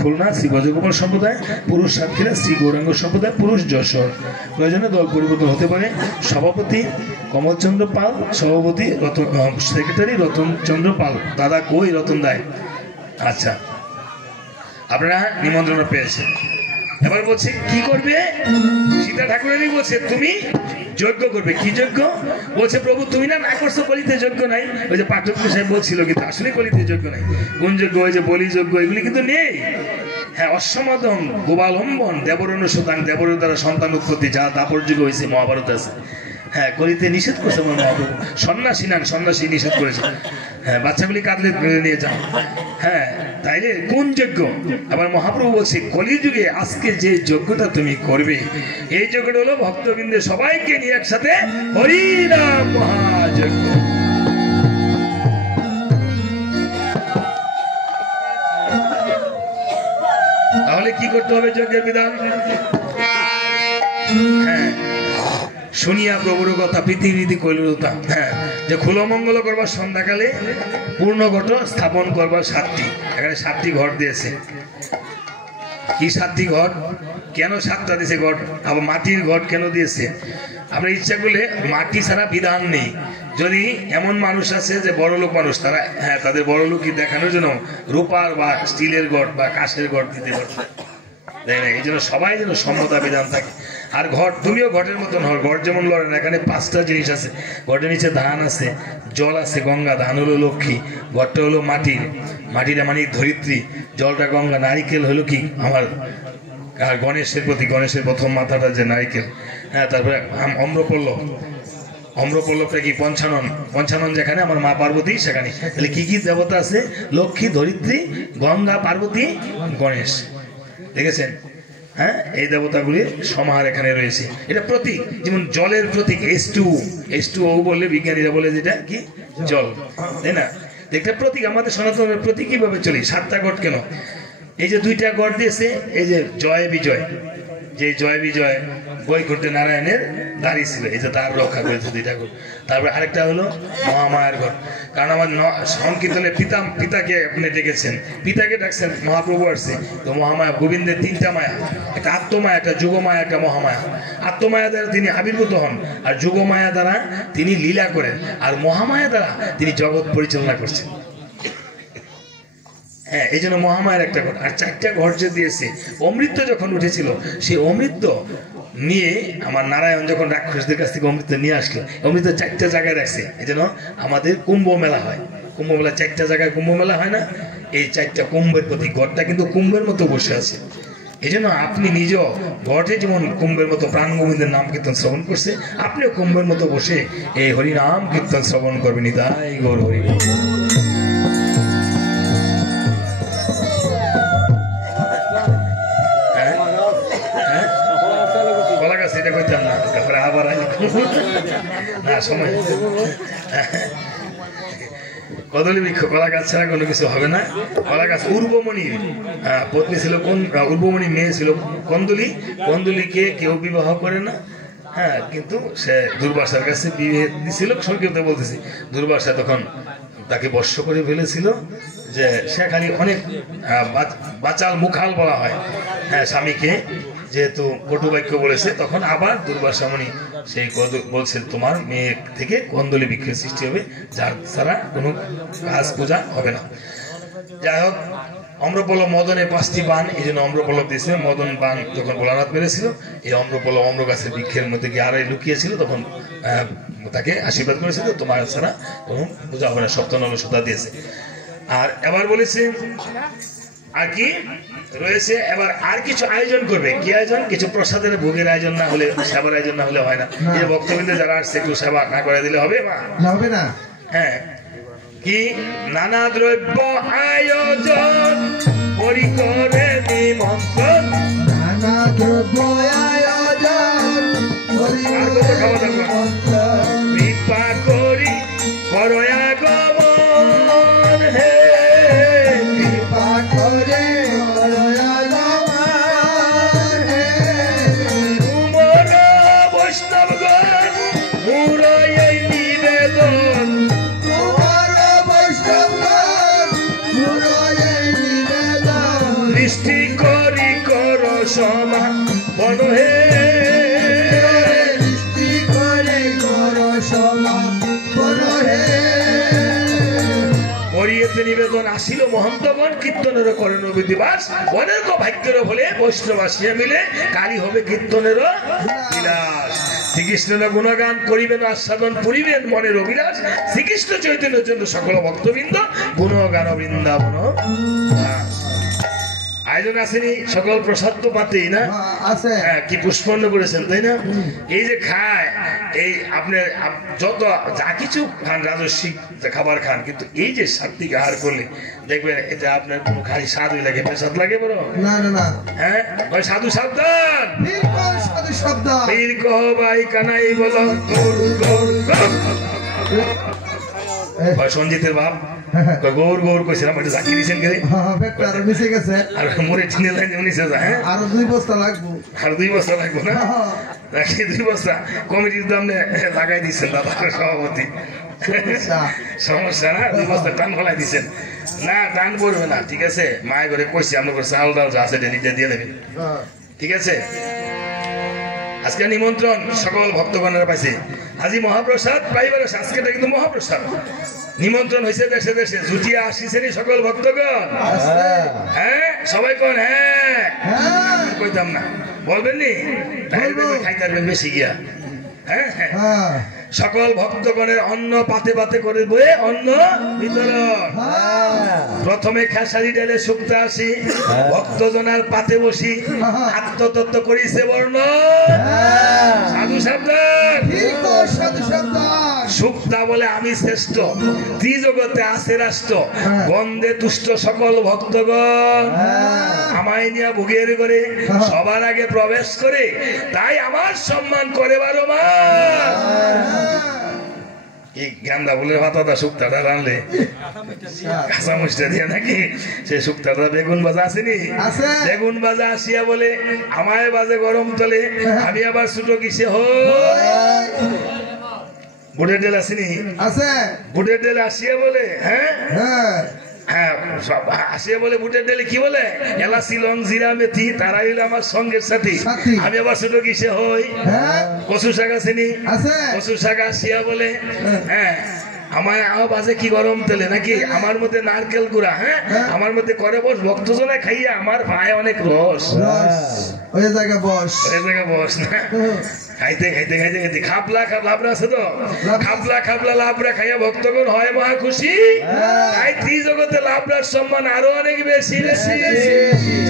খুলনা, শ্রী গজগোপাল সম্প্রদায়, পুরুষ সাতক্ষীরা, শ্রী গৌরাঙ্গ সম্প্রদায়, পুরুষ যশোর। প্রয়োজনে দল পরিবর্তন হতে পারে। সভাপতি কমলচন্দ্র পাল, সভাপতি সেক্রেটারি রতন চন্দ্র পাল। দাদা কই রতন দায়? আচ্ছা আপনারা নিমন্ত্রণ পেয়েছেন। এবার বলছে কি করবে? সীতা ঠাকুরানী বলছে তুমি যজ্ঞ করবে। কি যজ্ঞ? বলছে প্রভু তুমি না করছো কলিতে যজ্ঞ নাই। ওই যে পাঠক সাহেব বলছিল কিন্তু আসলে কলিতে যজ্ঞ নাই। কোন যজ্ঞ? ওই যে বলি যজ্ঞ, এগুলি কিন্তু নেই। হ্যাঁ, অশ্বমাদন, গোবালম্বন, দেবরনুসুতান, দেবরের দ্বারা সন্তান উৎপত্তি, যা দাপর যুগ হয়েছে মহাভারত আছে। হ্যাঁ, কলিতে নিষেধ করেছে আমার মহাপ্রভু। সন্ন্যাসী নান, সন্ন্যাসী নিষেধ করেছে। হ্যাঁ, বাচ্চাগুলি কাঁদলে নিয়ে যাও। হ্যাঁ, তাইলে কোন যজ্ঞ? আবার মহাপ্রভু বলছে কলিযুগে আজকে যে যজ্ঞটা তুমি করবে, এই যজ্ঞটা হলো ভক্তবৃন্দের সবাইকে নিয়ে একসাথে হরিনাম মহাযজ্ঞ। তাহলে কি করতে হবে যজ্ঞের বিধান? হ্যাঁ, শুনিয়া প্রভুর কথা পৃথিবীতে কইলতা। হ্যাঁ, যে খুলমঙ্গল করবার সন্ধ্যাকালে পূর্ণ ঘট স্থাপন করবার 7টি, এখানে 7টি ঘট দিয়েছে। কি 7টি ঘট? কেন 7টা দিয়েছে ঘট? আবার মাটির ঘট কেন দিয়েছে? আমরা ইচ্ছা করলে মাটি ছাড়া বিধান নেই। যদি এমন মানুষ আছে যে বড়লোক মানুষ, তারা হ্যাঁ তাদের বড়লোকই দেখানোর জন্য রূপার বা স্টিলের ঘট বা কাঁচের ঘট দিতে পারত। এই জন্য সবাই যেন সম্মতা বিধান থাকে। আর ঘট, তুমিও ঘটের মতন হও। ঘট যেমন লড়েন, এখানে 5টা জিনিস আছে। ঘটের নিচে ধান আছে, জল আছে গঙ্গা, ধান হলো লক্ষ্মী, ঘরটা হলো মাটির, মাটিটা মানে ধরিত্রী, জলটা গঙ্গা, নারিকেল হলো কি আমার আর গণেশের প্রতি, গণেশের প্রথম মাথাটা যে নারিকেল। হ্যাঁ, তারপরে অম্রপল্লব, অম্রপল্লবটা কি পঞ্চানন, পঞ্চানন যেখানে আমার মা পার্বতী সেখানে। তাহলে কি কি দেবতা আছে? লক্ষ্মী, ধরিত্রী, গঙ্গা, পার্বতী, গণেশ। দেখেছেন? হ্যাঁ, এই দেবতাগুলি সমাহার এখানে রয়েছে। এটা প্রতীক, যেমন জলের প্রতীক H2O বললে বিজ্ঞানীরা বলে যেটা কি জল, তাই না? একটা প্রতীক, আমাদের সনাতনের প্রতীক কিভাবে চলি। 7টা ঘট কেন? এই যে 2টা ঘট দিয়েছে, এই যে জয় বিজয়, যে জয় বিজয় বৈকুণ্ঠে নারায়ণের দাঁড়িয়ে ছিল, এই যে তার রক্ষা করেছে 2টা ঘট। তারপরে আরেকটা হলো মহামায়ার ঘট, কারণ আমার সংকীর্তনে পিতাকে আপনি ডেকেছেন, পিতাকে ডাকছেন, মহাপ্রভু আসছে। তো মহামায়া, গোবিন্দের 3টা মায়া, একটা আত্মমায়া, একটা যুগমায়া, একটা মহামায়া। আত্মমায়া দ্বারা তিনি আবির্ভূত হন, আর যুগমায়া দ্বারা তিনি লীলা করেন, আর মহামায়া দ্বারা তিনি জগৎ পরিচালনা করছেন। হ্যাঁ, এই জন্য মহামায়ের একটা ঘট। আর 4টা ঘট যে দিয়েছে, অমৃত যখন উঠেছিল, সেই অমৃত নিয়ে আমার নারায়ণ যখন রাক্ষসদের কাছ থেকে অমৃত নিয়ে আসলো, অমৃত 4টা জায়গায় রাখছে। এই জন্য আমাদের কুম্ভ মেলা হয়, কুম্ভ মেলা 4টা জায়গায় কুম্ভ মেলা হয় না? এই 4টা কুম্ভের প্রতি, ঘটটা কিন্তু কুম্ভের মতো বসে আছে। এই জন্য আপনি নিজেও ঘটে যেমন কুম্ভের মতো প্রাণ গোবিন্দের নাম কীর্তন শ্রবণ করছে, আপনিও কুম্ভের মতো বসে এই হরিনাম কীর্তন শ্রবণ করবেন। নিতাই গৌর হরি। এটা কইতাম না, তারপরে আবার না সময় কদলী বৃক্ষ, কলা গাছ ছাড়া কোনো কিছু হবে না। কলা গাছ, উর্বমণির পত্নী ছিল, কোন উর্বমণির মেয়ে ছিল কন্দলী। কন্দলীকে কেউ বিবাহ করে না। হ্যাঁ, কিন্তু সে দুর্বাসার কাছে বিয়ে দিছিল। সংক্ষিপ্ত বলতেছি, দুর্বাসা তখন তাকে বর্ষ করে ফেলেছিল, যে সে খালি অনেক বাচাল মুখাল বলা হয়। হ্যাঁ, স্বামীকে যেহেতু কটু বাক্য বলেছে, তখন আবার দুর্বাসা মুনি সেই বলছে তোমার মেয়ে থেকে কন্দলী বৃক্ষের সৃষ্টি হবে, যার ছাড়া কোনো কাজ পূজা হবে না। যাই হোক, অম্রপল্লব মদনের 5টি বান, এই জন্য অম্রপল্লব দিয়েছে। মদন বান যখন ভোলানাথ মেরেছিল, এই অম্রপল্লব অম্র গাছের বৃক্ষের মধ্যে গিয়ে আড়াই লুকিয়েছিল, তখন তাকে আশীর্বাদ করেছিল তোমার ছাড়া কোনো পূজা হবে না, সপ্তনল সুতা দিয়েছে। আর এবার বলেছে আর কি রয়েছে, এবার আর কিছু আয়োজন করবে। কি আয়োজন? কিছু প্রসাদের ভোগের আয়োজন না হলে, সেবার আয়োজন না হলে হয় না। এই ভক্তবৃন্দ যারা আসছে একটু সেবা না করে দিলে হবে মা? হবে না। হ্যাঁ, কি নানা দ্রব্য আয়োজন করি করে নিমন্ত্রণ, নানা দ্রব্য আয়োজন করি করে নিমন্ত্রণ, কৃপা করি করো আগমন, হে কৃপা করে করো আগমন, হে তুমর বৈষ্ণবগণ মুর এই নিবেদন, তোমার বৈষ্ণবগণ মুর এই নিবেদন, দৃষ্টি করি করো সমাপন, হে দৃষ্টি করে করো সমাপন, হে করিয়ে নৈবেদ্য নিবেদন আসিল মহন্তগণ কীর্তনের করেন বিধিবাস অনেক ভাগ্যের হলে বৈষ্ণব আসিয়া মিলে কালী হবে কীর্তনের বিলাস শ্রীকৃষ্ণের গুণগান করিবেন আস্বাদন পুরিবেন মনের অভিলাষ শ্রীকৃষ্ণ চৈতন্যের জন্য সকল ভক্তবৃন্দ গুণগান বৃন্দাবন আয়োজন আসেনি সকল প্রসাদ তো পাতেই না আছে হ্যাঁ কি পুষ্পন্ন করেছেন তাই না এই যে খায় এই আপনার যত যা কিছু খান রাজস্বিক খাবার খান কিন্তু এই যে সাত্বিক আহার করলে দেখবেন এটা আপনার কোনো খালি স্বাদই লাগে প্রসাদ লাগে বড় না না না হ্যাঁ ওই সাধু সাবধান বিলকুল সাধু শব্দ বীর কহ ভাই কানাই বলো গৌর গৌর গৌর সঞ্জিতের বাপ গৌর গৌর কইছিলাম এটা জাকি দিয়েছেন কে আর মিশে গেছে আর মোরে টিনে লাইনে উনিছে যা হ্যাঁ আর 2 বস্তা লাগবে আর 2 বস্তা লাগবে না নাকি 2 বস্তা কমিটির দামে লাগাই দিচ্ছেন দাদা সভাপতি সমস্যা না 2 বস্তা টান ফলাই দিচ্ছেন না টান পড়বে না ঠিক আছে মায়ের ঘরে কইছি আপনার চাউল ডাল যা আছে ডেলিটা দিয়ে দেবেন ঠিক আছে আজকে নিমন্ত্রণ সকল ভক্তগণের পাইছে আজি মহাপ্রসাদ পাইবার আজকেটা কিন্তু মহাপ্রসাদ নিমন্ত্রণ হয়েছে দেশে দেশে জুটিয়া আসিছেন সকল ভক্তগণ হ্যাঁ সবাই কোন হ্যাঁ কইতাম না বলবেন নি খাইতে পারবেন বেশি গিয়া হ্যাঁ হ্যাঁ সকল ভক্তগণের অন্ন পাতে পাতে করে বয়ে অন্ন বিতরণ প্রথমে খেসারি ডালে শুক্তা আসি ভক্তজনার পাতে বসি আত্মতত্ত্ব করিছে বর্ণ সাধু সাবধান শুক্তা বলে আমি শ্রেষ্ঠ ত্রিজগতে আছে রাষ্ট্র গন্ধে তুষ্ট সকল ভক্তগণ আমায় নিয়ে ভুগের করে সবার আগে প্রবেশ করে তাই আমার সম্মান করে বারবার এই গান্দা ফুলের পাতাটা শুক্তাটা রানলে কাঁচা মুচটা দিয়ে নাকি সে শুক্তাটা বেগুন ভাজা আসেনি বেগুন ভাজা আসিয়া বলে আমায় বাজে গরম তলে আমি আবার ছোটো কিসে বুটের ডেল আসেনি বুটের ডেল আসিয়া বলে হ্যাঁ হ্যাঁ আসিয়া বলে বুটের ডেলে কি বলে এলাচি লং জিরা মেথি তারা হইলে আমার সঙ্গের সাথী আমি আবার ছোট কিসে হই কচু শাক আসেনি কচু শাক আসিয়া বলে হ্যাঁ আমার বাজে কি গরম তেলে নাকি আমার মধ্যে নারকেল গুড়া হ্যাঁ আমার মধ্যে করে বস ভক্তজনে খাইয়া আমার ভাই অনেক রস ওই জায়গা বস না খাইতে খাইতে খাইতে খাইতে খাপলা লাভরা আছে তো খাপলা লাভরা খাইয়া ভক্তগণ হয় মহা খুশি তাই ত্রিজগতে লাভরার সম্মান আরো অনেক বেশি বেশি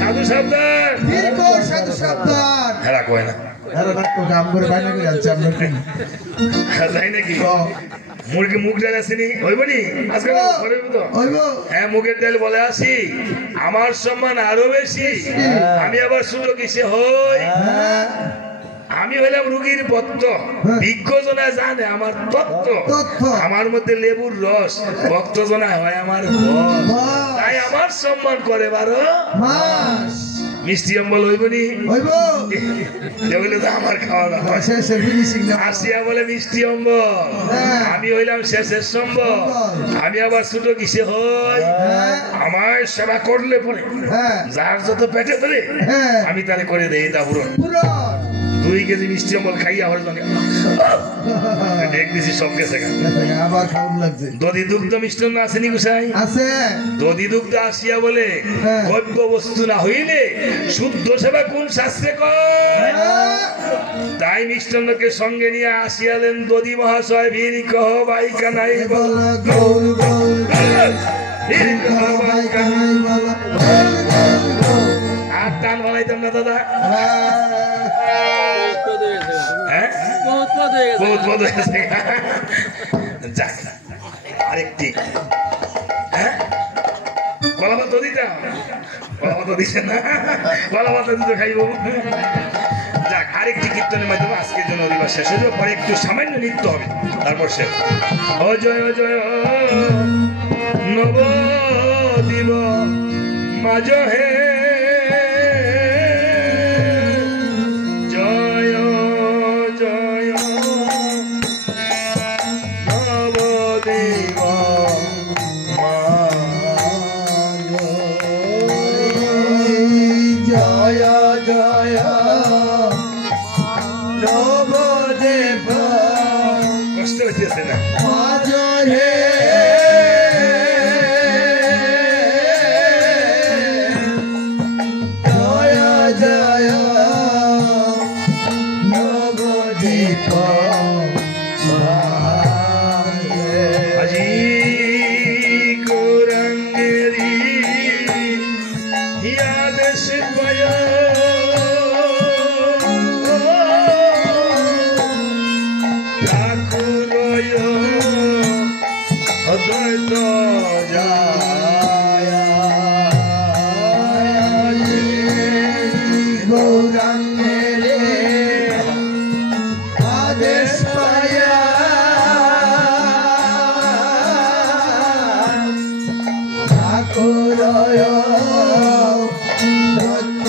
সাধু সাবধান হেরা কয় না তাই নাকি মুরগি মুখ ডাল আসেনি হইবনি আজকাল হ্যাঁ মুখের ডাল বলে আসি আমার সম্মান আরো বেশি আমি আবার ছোট কিসে হই আমি হইলাম রুগীর পত্র বিজ্ঞজনা জানে আমার তত্ত্ব আমার মধ্যে লেবুর রস ভক্তজনা হয় আমার তাই আমার সম্মান করে বারো মিষ্টি অম্বল হইবনি তো আমার খাওয়া দাওয়া আসিয়া বলে মিষ্টি অম্বল আমি হইলাম শেষের সম্বল আমি আবার ছোট কিসে হই আমার সেবা করলে পরে যার যত পেটে ধরে আমি তারে করে দেই তা পুরো 2 কেজি মিষ্টি অম্বল খাইয়া হওয়ার জন্য দেখ দিছি সব গেছে দধি দুগ্ধ মিষ্টান্ন আসেনি গোসাই দধি দুগ্ধ আসিয়া বলে গব্য বস্তু না হইলে শুদ্ধ সেবা কোন শাস্ত্রে কয় তাই মিষ্টান্নকে সঙ্গে নিয়ে আসিয়ালেন দধি মহাশয় বীর কহ ভাই কানাই বল আর টান বানাইতাম না দাদা আরেকটি কলা ভাত দিতাম কলা ভাত দিছে না কলা ভাত দিতে খাইব যাক আরেকটি কীর্তনের মাধ্যমে আজকের জন্য অধিবাস শেষ হয়ে যাবে পরে একটু সামান্য নৃত্য হবে তারপর শেষ অজয় অজয় নব দিব মাঝ হে কষ্ট হইতেছে না জয় নবদ্বীপ আজি গৌরাঙ্গেরি আদেশ পায় ঠাকুরয় অদ্বৈত যায় গৌরাঙ্গের আদেশ পায়া ঠাকুর দত্ত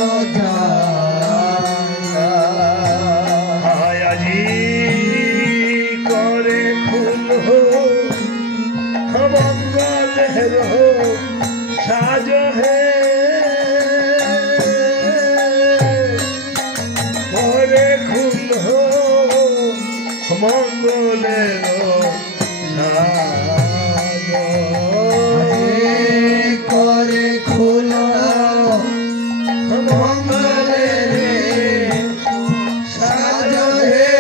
আজি করে খুল মঙ্গলের সাজ হে করে খুল মঙ্গলের সাজ করে খুল মঙ্গলের সাজ হে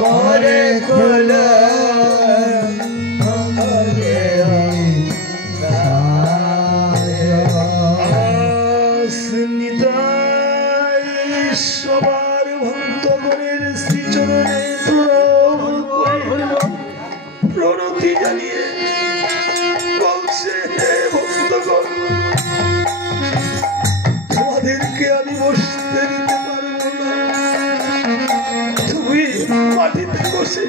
করে খুল আসনিতাই সবার ভক্তগণের শ্রীচরণে প্রণতি জানিয়ে বলছে হে ভক্তগণ, তোমাদেরকে আমি বসতে দিতে পারবো না, তুমি মাটিতে বসে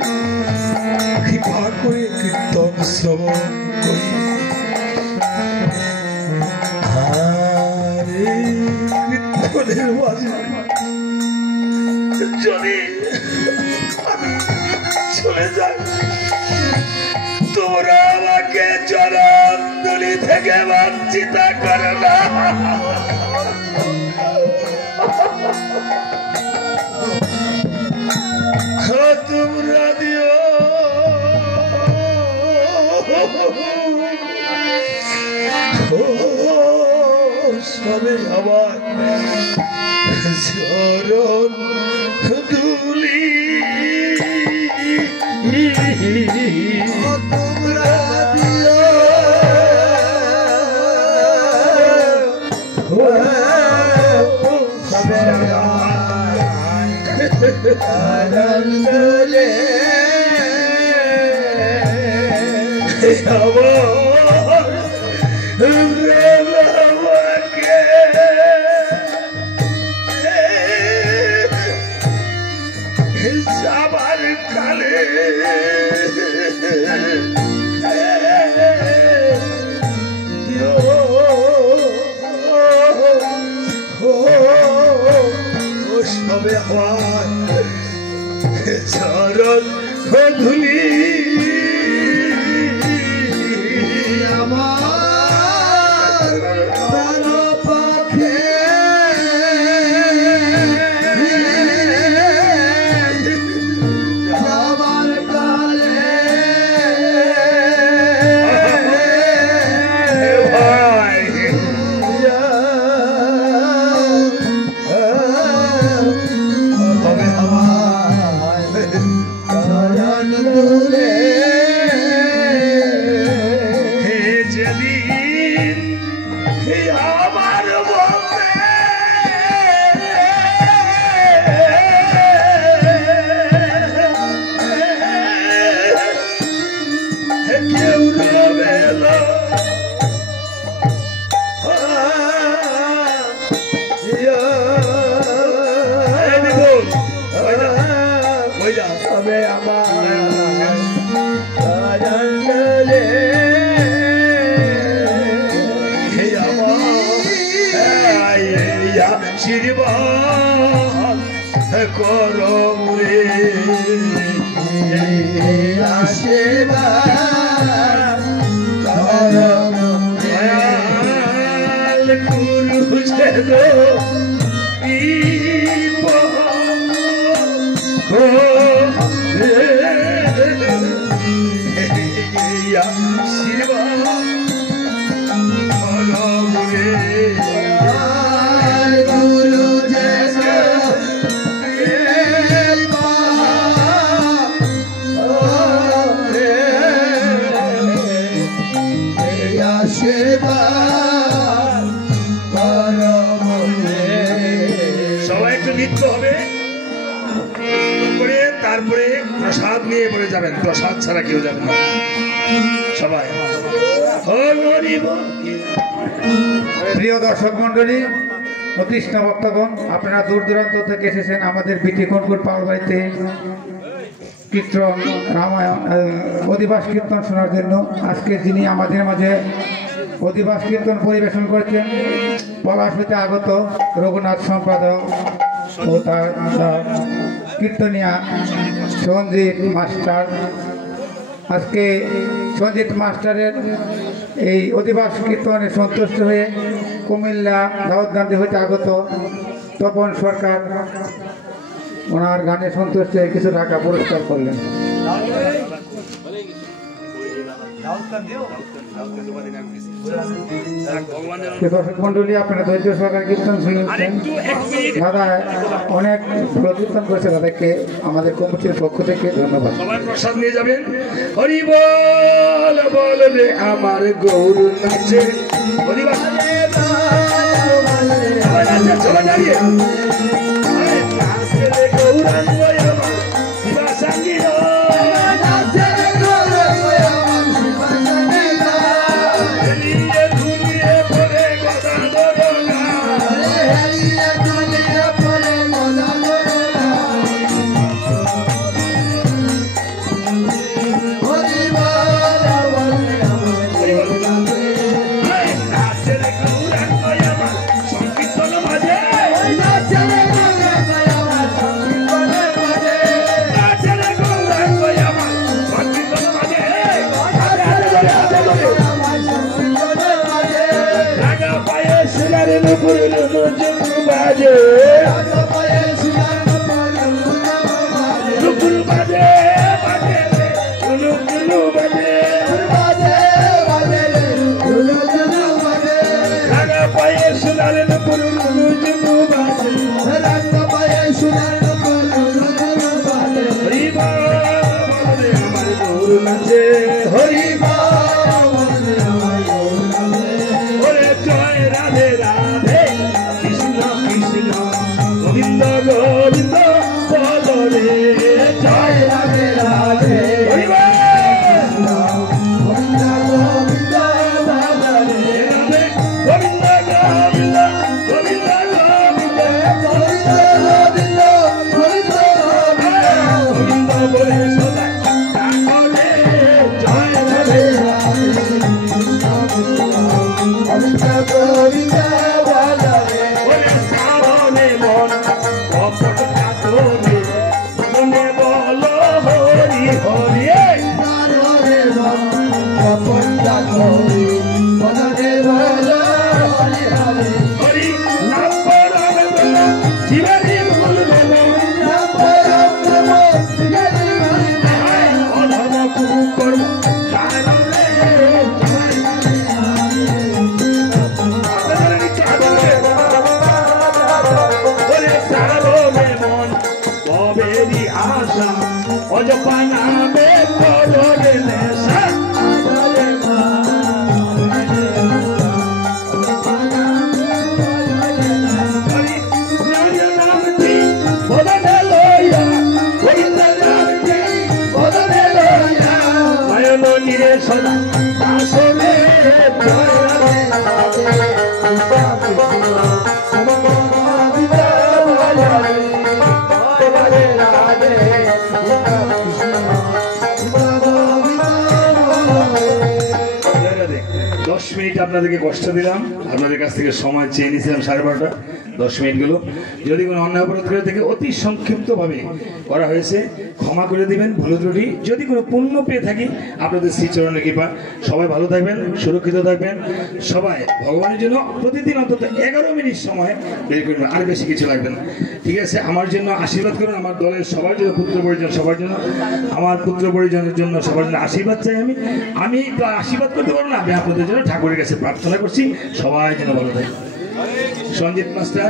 কৃপা করে কীর্তন শ্রবণ করি। আরে কীর্তনের মাঝে যদি আমি চলে যাই, তোমরা আমাকে জলাঞ্জলি থেকে বঞ্চিত করো না। তোমরা দিও সবে আমার চরণ ধুলি তোমরা দিও আনন্দলে যাবার কালে সবে আমার চরণ ধুলি আমার প্রাণ পাখে যাবার কালে তবে আমার চরণ ধুলে যেদিন আমার বলতে কেউ রবে না, তবে আমার চরণলে আশীর্বাদ করো রে, আশীর্বাদ করো দয়াল গুরু যেন আশীর্বাদ গুরু যেন সবাই একটু নৃত্য হবে করে তারপরে প্রসাদ নিয়ে পড়ে যাবেন, প্রসাদ ছাড়া কেউ যাবে না। সবাই প্রিয় দর্শক মন্ডলী, প্রতিষ্ঠা ভক্তগণ, আপনারা দূর দূরান্ত থেকে এসেছেন আমাদের বিটি কোনপুর পালবাড়িতে কীর্তন রামায়ণ অধিবাস কীর্তন শোনার জন্য। আজকে যিনি আমাদের মাঝে অধিবাস কীর্তন পরিবেশন করছেন পলাশ হইতে আগত রঘুনাথ সম্পাদক ও তার কীর্তনিয়া সঞ্জিত মাস্টার। আজকে সঞ্জিত মাস্টারের এই অধিবাস কীর্তনে সন্তুষ্ট হয়ে কুমিল্লা দাউদকান্দি হইতে আগত তপন সরকার ওনার গানে সন্তুষ্ট হয়ে কিছু টাকা পুরস্কার করলেন। দর্শক মন্ডলী, আপনারা ধৈর্য সহকারে কীর্তন শুনেছেন। দাদা অনেক ভালো কীর্তন করেছে, দাদাকে আমাদের কমিটির পক্ষ থেকে ধন্যবাদ। সবাই প্রসাদ নিয়ে যাবেন। হরি বল বল রে আমার গৌর নাচে, হরি বল সবাই দাঁড়িয়ে নাচে রে গৌরাঙ্গ আমার শিবা সঙ্গী বাজে নুপুর বাজে বাজে রাগা পায়ে সোনার নুপুর বাজে হরি বাবা আমার গৌর নাচে, হরি ওরে জয় রাধে রাধে কৃষ্ণ কৃষ্ণ গোবিন্দ গোবিন্দ বল রে জয় রাধে রাধে হরি গোবিন্দ গোবিন্দ বল রে গোবিন্দ গোবিন্দ গোবিন্দ গোবিন্দ গোবিন্দ গোবিন্দ বলে সদা ডাকলে জয় রাধে রাধে গোবিন্দ গোবিন্দ বল রে ওরে সারণে মন কপট কাতরে মনে বল হরি হরি সারণে মন কপট কাতরে মনে বল হরি হরি হরি নাম পরাণ বল জীবনে ভুল বল নাম পরাণ বল জীবনে ভুল অধর্ম কুকর্ম কারণে অজপা নামে করলে নেশা সদা আসলে মিনিট আপনাদেরকে কষ্ট দিলাম, আপনাদের কাছ থেকে সময় চেয়ে নিয়েছিলাম 12:30, 10 মিনিটগুলো যদি কোনো অন্যায় অপরাধ করে থেকে অতি সংক্ষিপ্তভাবে করা হয়েছে ক্ষমা করে দিবেন। ভুল ত্রুটি যদি কোনো পুণ্য পেয়ে থাকি আপনাদের শ্রীচরণের কৃপা। সবাই ভালো থাকবেন, সুরক্ষিত থাকবেন। সবাই ভগবানের জন্য প্রতিদিন অন্তত 11 মিনিট সময় বের করবেন, আর বেশি কিছু লাগবে না, ঠিক আছে? আমার জন্য আশীর্বাদ করুন, আমার দলের সবার জন্য, পুত্র পরিজন সবার জন্য, আমার পুত্র পরিজনের জন্য সবার জন্য আশীর্বাদ চাই। আমি তো আশীর্বাদ করতে পারবো না, আমি আপনাদের জন্য ঠাকুরের কাছে প্রার্থনা করছি সবাই যেন ভালো থাকে। সঞ্জিত মাস্টার